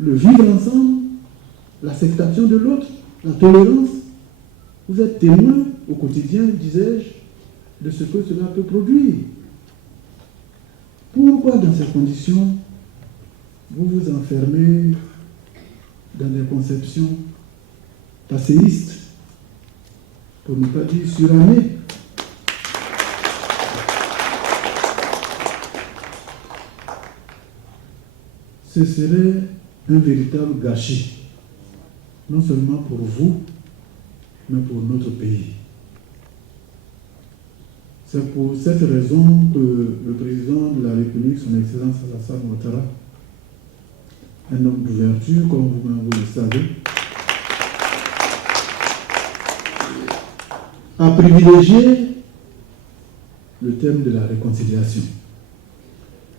le vivre ensemble, l'acceptation de l'autre, la tolérance, vous êtes témoin au quotidien, disais-je, de ce que cela peut produire. Pourquoi dans ces conditions, vous vous enfermez dans des conceptions passéistes, pour ne pas dire surannées? Ce serait un véritable gâchis, non seulement pour vous, mais pour notre pays. C'est pour cette raison que le président de la République, son Excellence Alassane Ouattara, un homme d'ouverture, comme vous-même vous le savez, a privilégié le thème de la réconciliation.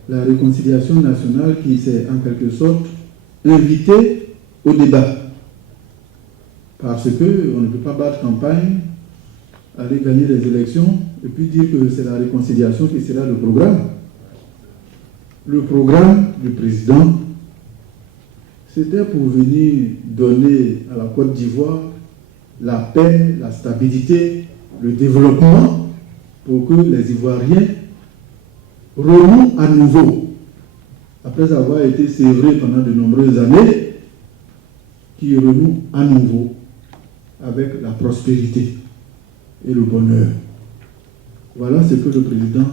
La réconciliation nationale qui s'est en quelque sorte invitée au débat. Parce qu'on ne peut pas battre campagne, aller gagner les élections et puis dire que c'est la réconciliation qui sera le programme. Le programme du président, c'était pour venir donner à la Côte d'Ivoire la paix, la stabilité, le développement pour que les Ivoiriens renouent à nouveau, après avoir été sévrés pendant de nombreuses années, qui renouent à nouveau avec la prospérité et le bonheur. Voilà ce que le président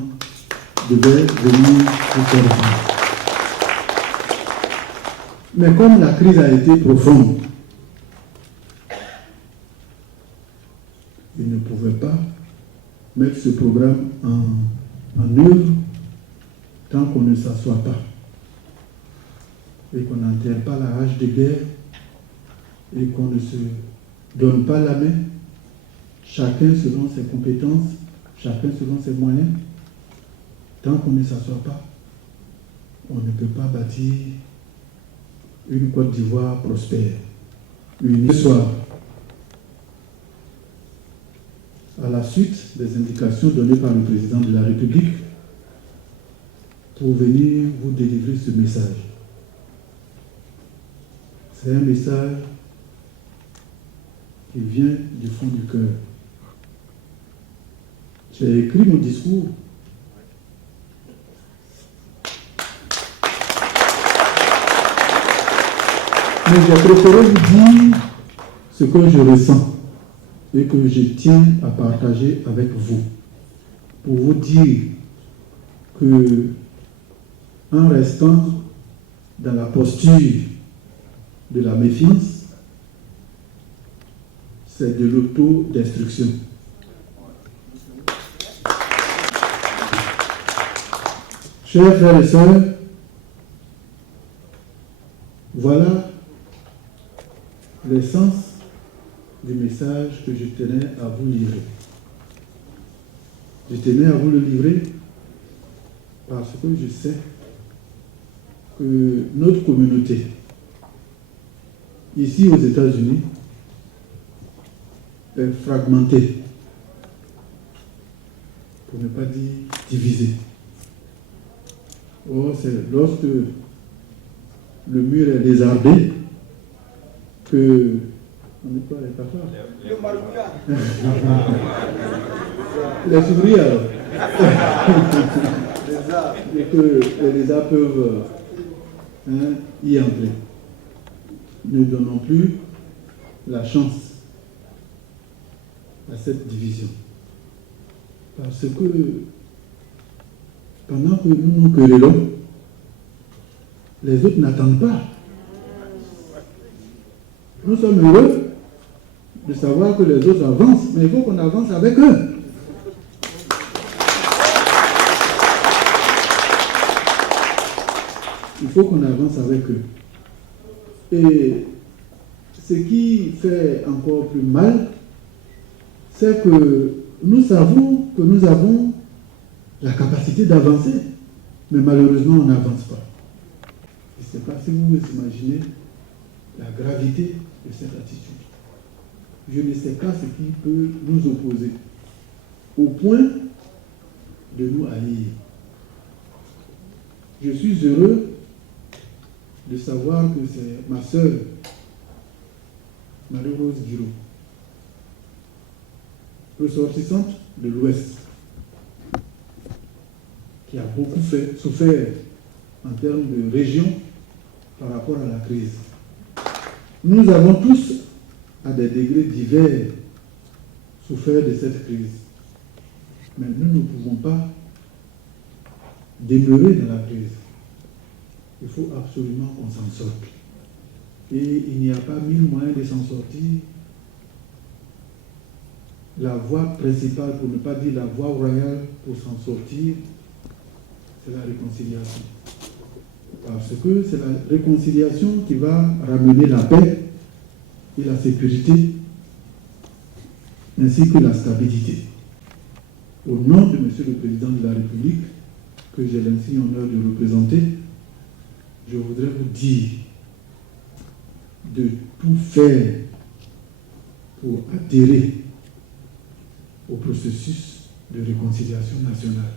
devait venir pour faire face. Mais comme la crise a été profonde, il ne pouvait pas mettre ce programme en œuvre tant qu'on ne s'assoit pas et qu'on n'enterre pas la rage de guerre et qu'on ne se donne pas la main, chacun selon ses compétences, chacun selon ses moyens. Tant qu'on ne s'assoit pas, on ne peut pas bâtir une Côte d'Ivoire prospère. Ce soir, à la suite des indications données par le président de la République, pour venir vous délivrer ce message. C'est un message qui vient du fond du cœur. J'ai écrit mon discours mais j'ai préféré vous dire ce que je ressens et que je tiens à partager avec vous. Pour vous dire que, en restant dans la posture de la méfiance, c'est de l'auto-destruction. Chers frères et sœurs, voilà l'essence du message que je tenais à vous livrer. Je tenais à vous le livrer parce que je sais que notre communauté, ici aux États-Unis, est fragmentée, pour ne pas dire divisée. Or, c'est lorsque le mur est désardé que... On est quoi, les papas? Les ouvriers, alors. Et que les lézards peuvent y entrer. Ne donnons plus la chance à cette division. Parce que pendant que nous nous querellons, les autres n'attendent pas. Nous sommes heureux de savoir que les autres avancent, mais il faut qu'on avance avec eux. Il faut qu'on avance avec eux. Et ce qui fait encore plus mal, c'est que nous savons que nous avons la capacité d'avancer, mais malheureusement on n'avance pas. Je ne sais pas si vous vous imaginez la gravité de cette attitude. Je ne sais pas ce qui peut nous opposer au point de nous haïr. Je suis heureux de savoir que c'est ma sœur, Marie-Rose Guiraud, ressortissante de l'Ouest, qui a beaucoup souffert en termes de région par rapport à la crise. Nous avons tous, à des degrés divers, souffert de cette crise. Mais nous ne pouvons pas demeurer dans la crise. Il faut absolument qu'on s'en sorte. Et il n'y a pas mille moyens de s'en sortir. La voie principale, pour ne pas dire la voie royale pour s'en sortir, c'est la réconciliation. Parce que c'est la réconciliation qui va ramener la paix et la sécurité, ainsi que la stabilité. Au nom de Monsieur le Président de la République, que j'ai l'insigne honneur de représenter, je voudrais vous dire de tout faire pour adhérer au processus de réconciliation nationale.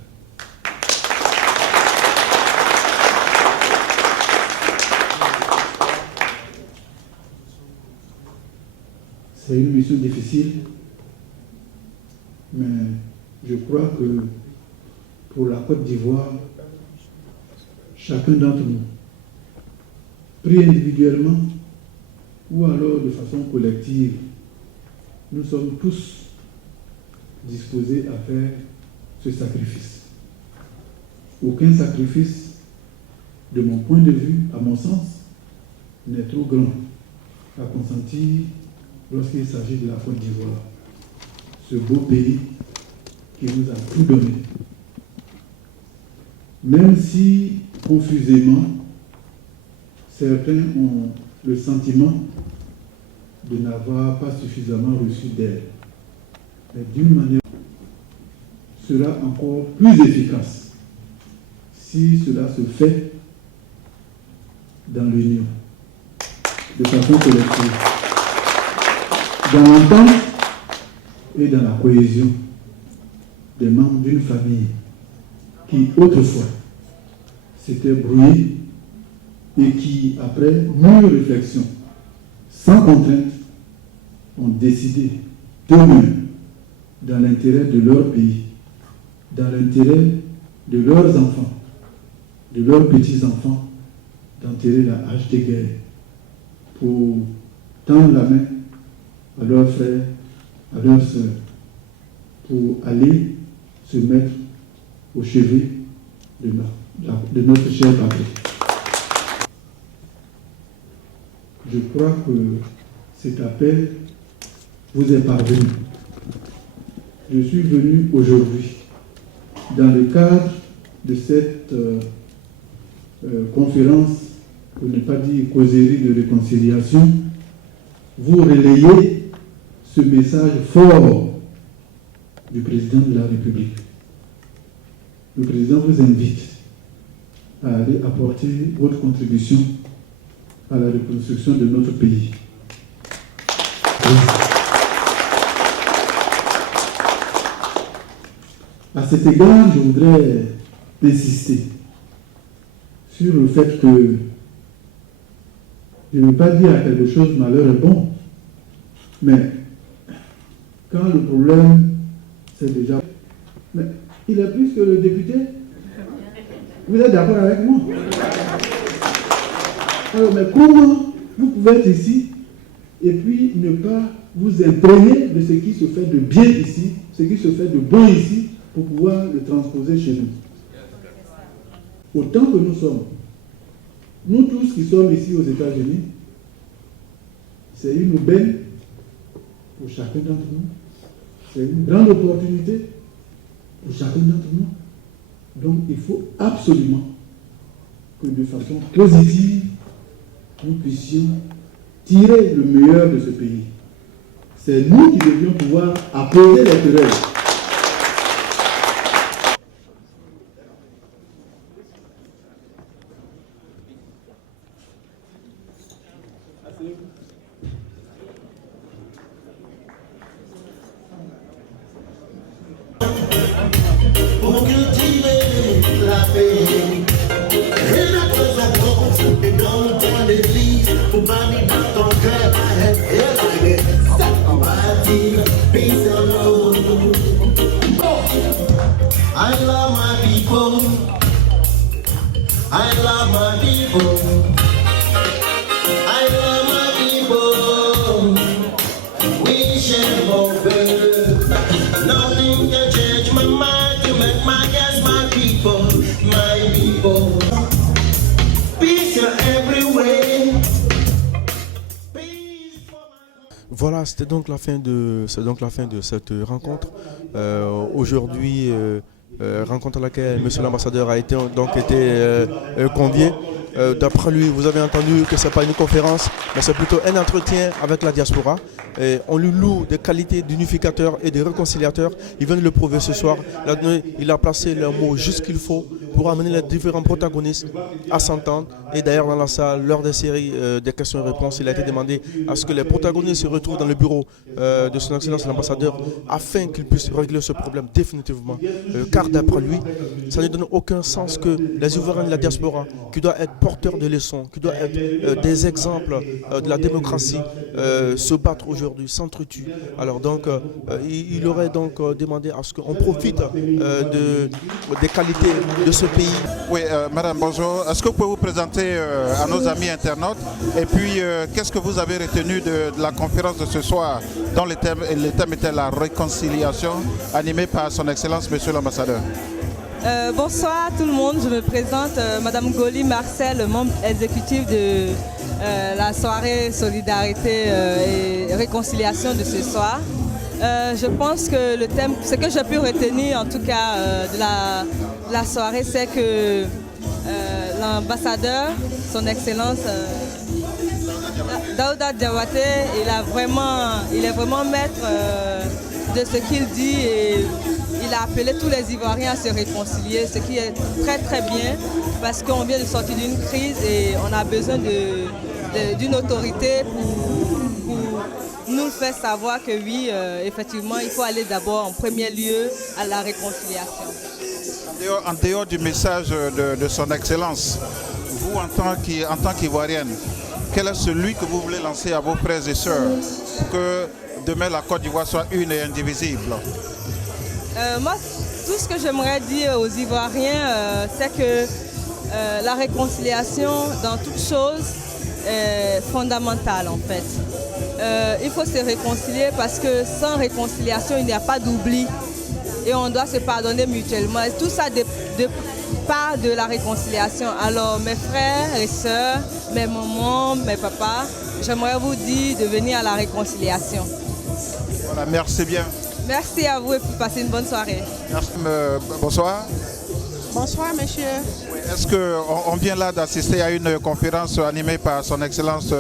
C'est une mission difficile, mais je crois que pour la Côte d'Ivoire, chacun d'entre nous, pris individuellement ou alors de façon collective, nous sommes tous disposés à faire ce sacrifice. aucun sacrifice, de mon point de vue, à mon sens, n'est trop grand à consentir lorsqu'il s'agit de la Côte d'Ivoire, ce beau pays qui nous a tout donné. Même si, confusément, certains ont le sentiment de n'avoir pas suffisamment reçu d'aide. Mais d'une manière, sera encore plus efficace si cela se fait dans l'union, de façon collective, dans l'entente et dans la cohésion des membres d'une famille qui, autrefois, s'était brouillée et qui, après mûre réflexion, sans contrainte, ont décidé d'eux-mêmes, dans l'intérêt de leur pays, dans l'intérêt de leurs enfants, de leurs petits-enfants, d'enterrer la hache de guerre pour tendre la main à leurs frères, à leurs sœurs, pour aller se mettre au chevet de notre chère patrie. Je crois que cet appel vous est parvenu. Je suis venu aujourd'hui dans le cadre de cette conférence, pour ne pas dire causerie de réconciliation, vous relayez ce message fort du président de la République. Le président vous invite à aller apporter votre contribution à la reconstruction de notre pays. À cet égard, je voudrais insister sur le fait que je ne veux pas dire à quelque chose malheur est bon, mais quand le problème c'est déjà... Mais il est plus que le député. Vous êtes d'accord avec moi? Alors, mais comment vous pouvez être ici et puis ne pas vous imprégner de ce qui se fait de bien ici, ce qui se fait de bon ici, pour pouvoir le transposer chez nous? Autant que nous sommes, nous tous qui sommes ici aux États-Unis, c'est une aubaine pour chacun d'entre nous. C'est une grande opportunité pour chacun d'entre nous. Donc il faut absolument que de façon positive, nous puissions tirer le meilleur de ce pays. C'est nous qui devions pouvoir apaiser les querelles. Pour cultiver la paix et la présence et dans le temps de vie, pour bannir dans ton cœur la haine et la guerre. On va dire peace and love. I love my people. I love my people. I love my people. We share more birth. Nothing can change my mind to make my guess my people, my people. Peace everywhere. Voilà, c'était donc la fin de cette rencontre. Aujourd'hui, rencontre à laquelle Monsieur l'ambassadeur a été convié. D'après lui, vous avez entendu que ce n'est pas une conférence, mais c'est plutôt un entretien avec la diaspora. Et on lui loue des qualités d'unificateur et de réconciliateur. Il vient de le prouver ce soir. Il a placé le mot juste qu'il faut pour amener les différents protagonistes à s'entendre. Et d'ailleurs, dans la salle, lors des séries des questions et réponses, il a été demandé à ce que les protagonistes se retrouvent dans le bureau de son Excellence l'ambassadeur afin qu'ils puissent régler ce problème définitivement. Car d'après lui, ça ne donne aucun sens que les Ivoiriens de la diaspora, qui doivent être porteurs de leçons, qui doivent être des exemples de la démocratie, se battre aujourd'hui, s'entretuent. Alors donc, il aurait donc demandé à ce qu'on profite des qualités de ce pays. Oui, madame, bonjour. Est-ce que vous pouvez vous présenter à nos amis internautes? Et puis, qu'est-ce que vous avez retenu de la conférence de ce soir, dont le thème était la réconciliation, animée par son Excellence, Monsieur l'ambassadeur? Bonsoir tout le monde, je me présente Madame Goli Marcel, membre exécutif de la soirée Solidarité et Réconciliation de ce soir. Je pense que le thème, ce que j'ai pu retenir en tout cas de la soirée, c'est que l'ambassadeur, son Excellence Daouda Diabaté, il est vraiment maître de ce qu'il dit et il a appelé tous les Ivoiriens à se réconcilier, ce qui est très très bien parce qu'on vient de sortir d'une crise et on a besoin d'une autorité pour nous faire savoir que oui, effectivement, il faut aller d'abord en premier lieu à la réconciliation. En dehors du message de son Excellence, vous en tant qu'Ivoirienne, quel est celui que vous voulez lancer à vos frères et sœurs pour que demain la Côte d'Ivoire soit une et indivisible? Moi, tout ce que j'aimerais dire aux Ivoiriens, c'est que la réconciliation dans toute chose est fondamentale en fait. Il faut se réconcilier parce que sans réconciliation, il n'y a pas d'oubli et on doit se pardonner mutuellement. Et tout ça part de la réconciliation. Alors mes frères et sœurs, mes mamans, mes papas, j'aimerais vous dire de venir à la réconciliation. Voilà, merci bien. Merci à vous et passez une bonne soirée. Merci, bonsoir. Bonsoir, monsieur. Oui, est-ce qu'on vient là d'assister à une conférence animée par son Excellence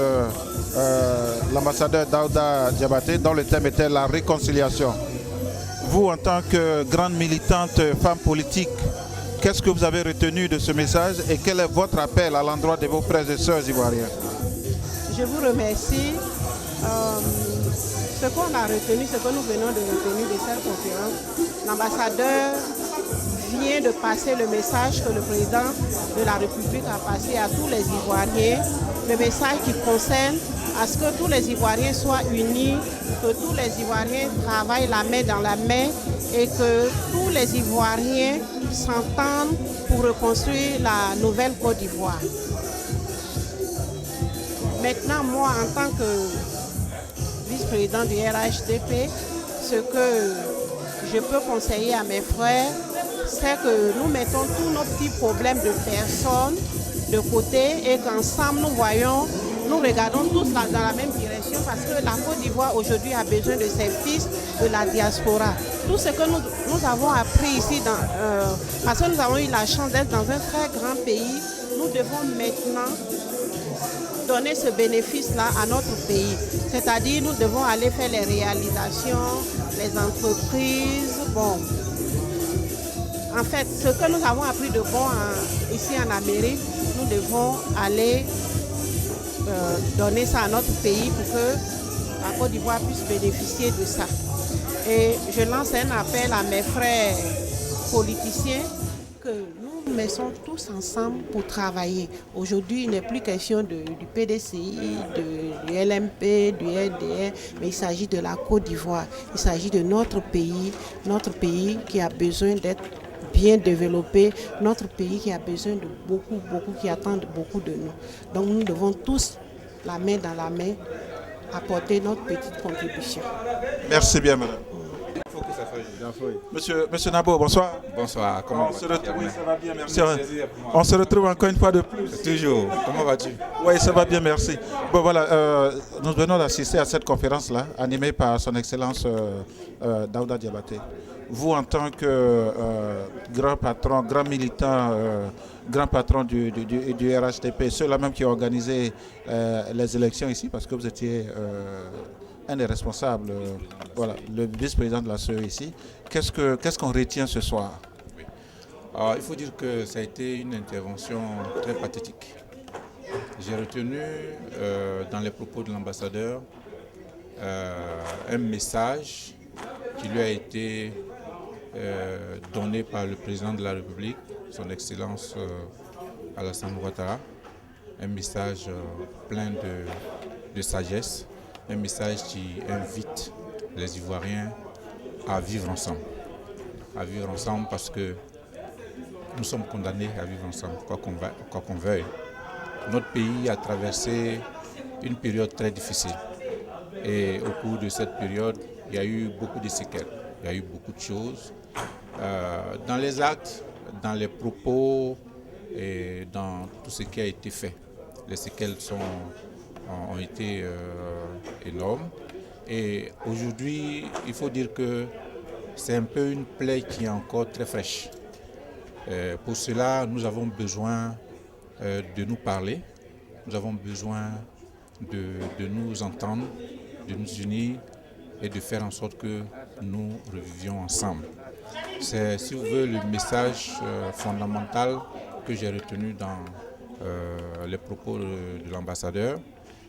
l'ambassadeur Daouda Diabaté, dont le thème était la réconciliation. Vous, en tant que grande militante femme politique, qu'est-ce que vous avez retenu de ce message et quel est votre appel à l'endroit de vos frères et sœurs ivoiriens? Je vous remercie. Ce qu'on a retenu, ce que nous venons de retenir de cette conférence, l'ambassadeur vient de passer le message que le président de la République a passé à tous les Ivoiriens, le message qui concerne à ce que tous les Ivoiriens soient unis, que tous les Ivoiriens travaillent la main dans la main et que tous les Ivoiriens s'entendent pour reconstruire la nouvelle Côte d'Ivoire. Maintenant, moi, en tant que vice-président du RHDP, ce que je peux conseiller à mes frères, c'est que nous mettons tous nos petits problèmes de personnes de côté et qu'ensemble nous regardons tous dans la même direction parce que la Côte d'Ivoire aujourd'hui a besoin de ses fils de la diaspora. Tout ce que nous avons appris ici, parce que nous avons eu la chance d'être dans un très grand pays, nous devons maintenant donner ce bénéfice-là à notre pays. C'est-à-dire, nous devons aller faire les réalisations, les entreprises. Bon, en fait, ce que nous avons appris de bon ici en Amérique, nous devons aller donner ça à notre pays pour que la Côte d'Ivoire puisse bénéficier de ça. Et je lance un appel à mes frères politiciens que nous mettons tous ensemble pour travailler. Aujourd'hui, il n'est plus question du PDCI, du LMP, du RDR, mais il s'agit de la Côte d'Ivoire. Il s'agit de notre pays qui a besoin d'être bien développé, notre pays qui a besoin de beaucoup, qui attend beaucoup de nous. Donc nous devons tous, la main dans la main, apporter notre petite contribution. Merci bien, madame. Monsieur Nabo, bonsoir. Bonsoir, comment vas-tu? Oui, ça va bien, merci. On se retrouve encore une fois de plus. Toujours, comment vas-tu? Oui, ça va bien, merci. Bon, voilà, nous venons d'assister à cette conférence-là, animée par son Excellence Daouda Diabaté. Vous, en tant que grand patron, grand militant, grand patron du RHDP, ceux-là même qui ont organisé les élections ici, parce que vous étiez un des responsables, voilà, le vice-président de la CE ici, qu'est-ce qu'on retient ce soir? Oui. Alors, il faut dire que ça a été une intervention très pathétique. J'ai retenu dans les propos de l'ambassadeur un message qui lui a été donné par le président de la République, son Excellence Alassane Ouattara, un message plein de sagesse, un message qui invite les Ivoiriens à vivre ensemble. À vivre ensemble parce que nous sommes condamnés à vivre ensemble, quoi qu'on veuille. Notre pays a traversé une période très difficile. Et au cours de cette période, il y a eu beaucoup de séquelles. Il y a eu beaucoup de choses. Dans les actes, dans les propos et dans tout ce qui a été fait. Les séquelles ont été énormes. Et aujourd'hui, il faut dire que c'est un peu une plaie qui est encore très fraîche. Pour cela, nous avons besoin de nous parler, nous avons besoin de nous entendre, de nous unir et de faire en sorte que nous revivions ensemble. C'est, si vous voulez, le message fondamental que j'ai retenu dans les propos de l'ambassadeur.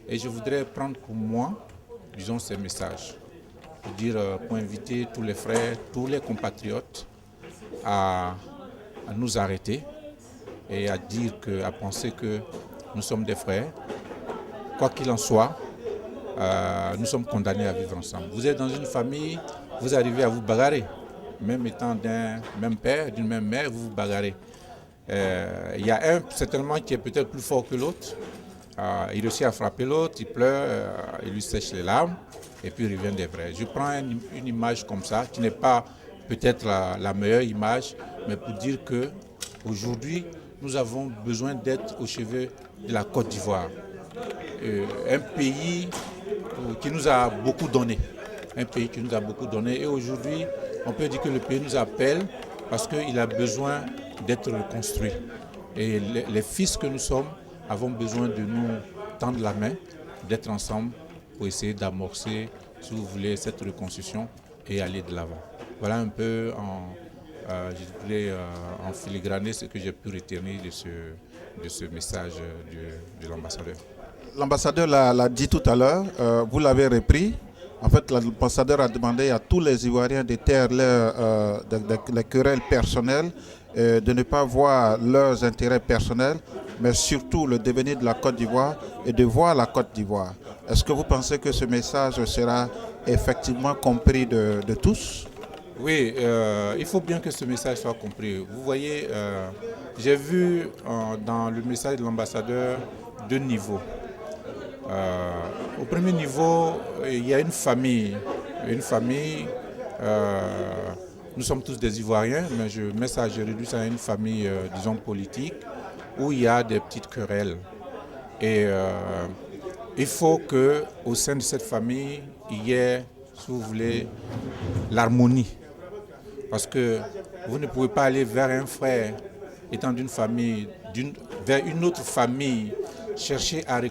Et je voudrais prendre pour moi, disons, ces messages, pour inviter tous les frères, tous les compatriotes à nous arrêter et à penser que nous sommes des frères. Quoi qu'il en soit, nous sommes condamnés à vivre ensemble. Vous êtes dans une famille, vous arrivez à vous bagarrer. Même étant d'un même père, d'une même mère, vous vous bagarrez. Il y a un certainement qui est peut-être plus fort que l'autre. Il réussit à frapper l'autre, il pleure, il lui sèche les larmes et puis il revient des vrais. Je prends une image comme ça, qui n'est pas peut-être la meilleure image, mais pour dire qu'aujourd'hui, nous avons besoin d'être au chevet de la Côte d'Ivoire. Un pays qui nous a beaucoup donné. Un pays qui nous a beaucoup donné. Et aujourd'hui, on peut dire que le pays nous appelle parce qu'il a besoin d'être reconstruit. Et les fils que nous sommes avons besoin de nous tendre la main, d'être ensemble pour essayer d'amorcer, si vous voulez, cette reconstruction et aller de l'avant. Voilà un peu en filigrané ce que j'ai pu retenir de ce message de l'ambassadeur. L'ambassadeur l'a dit tout à l'heure, vous l'avez repris. En fait, l'ambassadeur a demandé à tous les Ivoiriens de taire les querelles personnelles, de ne pas voir leurs intérêts personnels, mais surtout le devenir de la Côte d'Ivoire et de voir la Côte d'Ivoire. Est-ce que vous pensez que ce message sera effectivement compris de tous? Oui, il faut bien que ce message soit compris. Vous voyez, j'ai vu dans le message de l'ambassadeur deux niveaux. Au premier niveau, il y a une famille. Nous sommes tous des Ivoiriens, mais je mets ça, je réduis ça à une famille, disons, politique, où il y a des petites querelles. Et il faut qu'au sein de cette famille, il y ait, si vous voulez, l'harmonie. Parce que vous ne pouvez pas aller vers un frère étant d'une famille, vers une autre famille, chercher à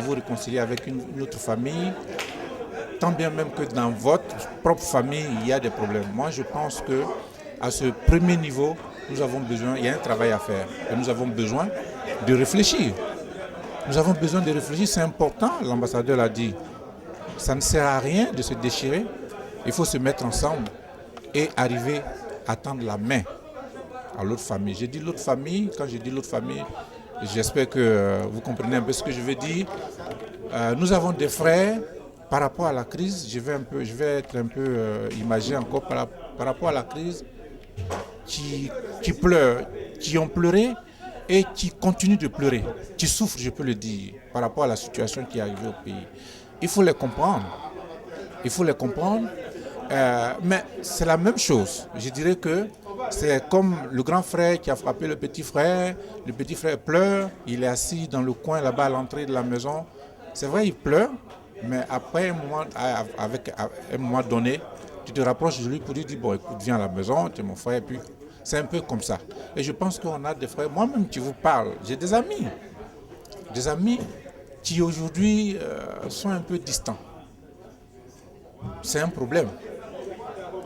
vous réconcilier avec une autre famille, tant bien même que dans votre propre famille, il y a des problèmes. Moi, je pense qu'à ce premier niveau, il y a un travail à faire. Et nous avons besoin de réfléchir. C'est important, l'ambassadeur l'a dit. Ça ne sert à rien de se déchirer. Il faut se mettre ensemble et arriver à tendre la main à l'autre famille. J'ai dit l'autre famille, quand je dis l'autre famille, j'espère que vous comprenez un peu ce que je veux dire. Nous avons des frères par rapport à la crise. Je vais être un peu imagé encore par rapport à la crise, qui pleurent, qui ont pleuré et qui continuent de pleurer, qui souffrent, je peux le dire, par rapport à la situation qui est arrivée au pays. Il faut les comprendre. Mais c'est la même chose. Je dirais que c'est comme le grand frère qui a frappé le petit frère. Le petit frère pleure, il est assis dans le coin là-bas à l'entrée de la maison. C'est vrai, il pleure, mais après un moment donné, tu te rapproches de lui pour lui dire, bon, écoute, viens à la maison, tu es mon frère, et puis c'est un peu comme ça. Et je pense qu'on a des frères, moi-même qui vous parle, j'ai des amis qui aujourd'hui sont un peu distants. C'est un problème.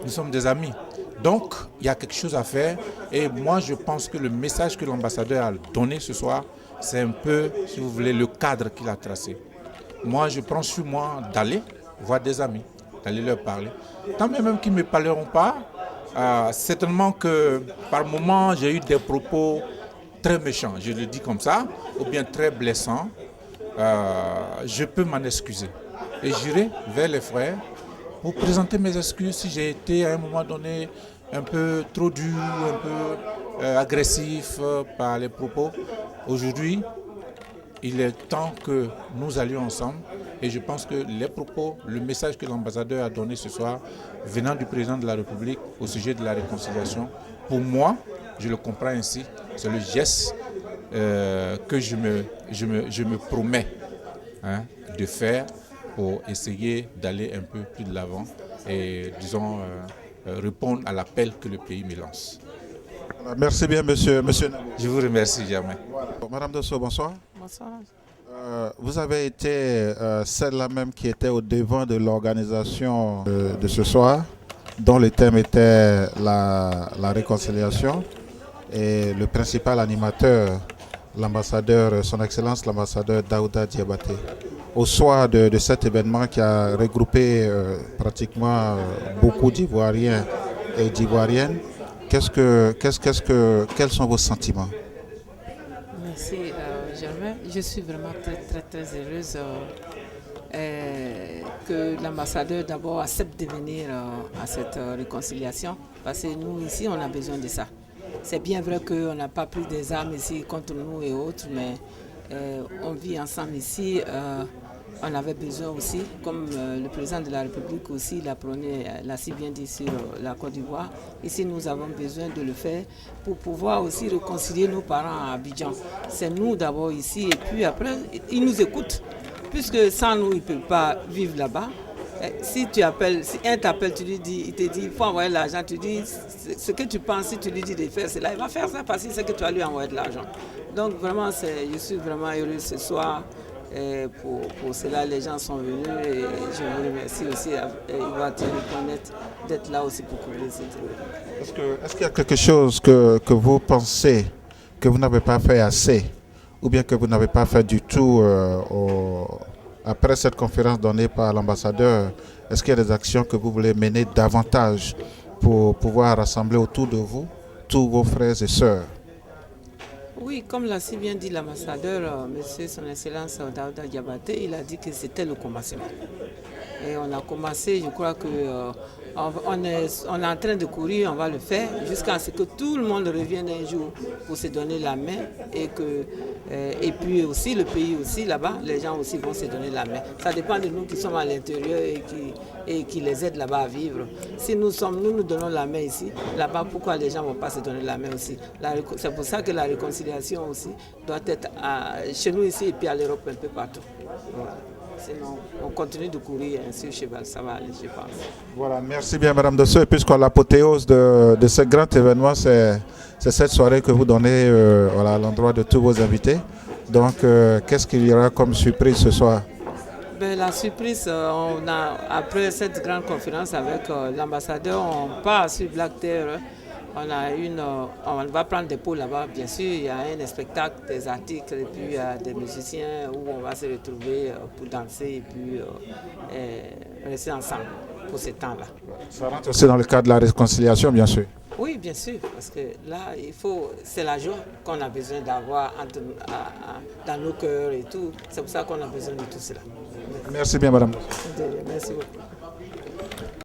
Nous sommes des amis. Donc, il y a quelque chose à faire. Et moi, je pense que le message que l'ambassadeur a donné ce soir, c'est un peu, si vous voulez, le cadre qu'il a tracé. Moi, je prends sur moi d'aller voir des amis, d'aller leur parler. Tant même qu'ils ne me parleront pas, certainement que par moments, j'ai eu des propos très méchants, je le dis comme ça, ou bien très blessants. Je peux m'en excuser. Et j'irai vers les frères pour présenter mes excuses si j'ai été à un moment donné un peu trop dur, un peu agressif par les propos. Aujourd'hui, il est temps que nous allions ensemble et je pense que les propos, le message que l'ambassadeur a donné ce soir, venant du président de la République au sujet de la réconciliation, pour moi, je le comprends ainsi. C'est le geste que je me promets de faire pour essayer d'aller un peu plus de l'avant et, disons, répondre à l'appel que le pays me lance. Merci bien, monsieur Nabo. Je vous remercie, Germain. Voilà. Madame Dosso, bonsoir. Bonsoir. Vous avez été celle-là même qui était au devant de l'organisation de ce soir, dont le thème était la réconciliation. Et le principal animateur, l'ambassadeur, son Excellence l'ambassadeur Daouda Diabaté. Au soir de cet événement qui a regroupé pratiquement beaucoup d'Ivoiriens et d'Ivoiriennes, quels sont vos sentiments? Merci Germain. Je suis vraiment très heureuse que l'ambassadeur d'abord accepte de venir à cette réconciliation, parce que nous ici on a besoin de ça. C'est bien vrai qu'on n'a pas pris des armes ici contre nous et autres, mais on vit ensemble ici. On avait besoin aussi, comme le président de la République aussi l'a si bien dit sur la Côte d'Ivoire. Ici, nous avons besoin de le faire pour pouvoir aussi réconcilier nos parents à Abidjan. C'est nous d'abord ici et puis après, ils nous écoutent. Puisque sans nous, ils ne peuvent pas vivre là-bas. Si un t'appelle, il te dit, il faut envoyer l'argent, tu dis ce que tu penses, si tu lui dis de faire cela, il va faire ça parce que c'est que tu vas lui envoyer de l'argent. Donc vraiment, je suis vraiment heureux ce soir. Et pour cela, les gens sont venus et je vous remercie aussi. Il va te reconnaître d'être là aussi pour couvrir cette événement. Est-ce qu'il y a quelque chose que vous pensez que vous n'avez pas fait assez ou bien que vous n'avez pas fait du tout après cette conférence donnée par l'ambassadeur? Est-ce qu'il y a des actions que vous voulez mener davantage pour pouvoir rassembler autour de vous tous vos frères et sœurs? Oui, comme l'a si bien dit l'ambassadeur, monsieur son Excellence Daouda Diabaté, il a dit que c'était le commencement. Et on a commencé, je crois qu'on est en train de courir, on va le faire, jusqu'à ce que tout le monde revienne un jour pour se donner la main et puis aussi le pays aussi là-bas, les gens aussi vont se donner la main. Ça dépend de nous qui sommes à l'intérieur et qui les aident là-bas à vivre. Si nous donnons la main ici, là-bas, pourquoi les gens ne vont pas se donner la main aussi? C'est pour ça que la réconciliation aussi doit être chez nous ici et puis à l'Europe un peu partout. Voilà. Sinon, on continue de courir ainsi, ça va aller, je pense. Voilà, merci bien Madame Dosso. Et puisqu'on l'apothéose de ce grand événement, c'est cette soirée que vous donnez à l'endroit de tous vos invités. Donc, qu'est-ce qu'il y aura comme surprise ce soir? La surprise, après cette grande conférence avec l'ambassadeur, on part sur Black Terre. On va prendre des pôles là-bas, bien sûr, il y a un spectacle, des articles, et puis il y a des musiciens où on va se retrouver pour danser et puis rester ensemble pour ce temps-là. Ça rentre aussi dans le cadre de la réconciliation, bien sûr. Oui, bien sûr, parce que là, c'est la joie qu'on a besoin d'avoir dans nos cœurs et tout. C'est pour ça qu'on a besoin de tout cela. Merci bien, madame. Merci beaucoup.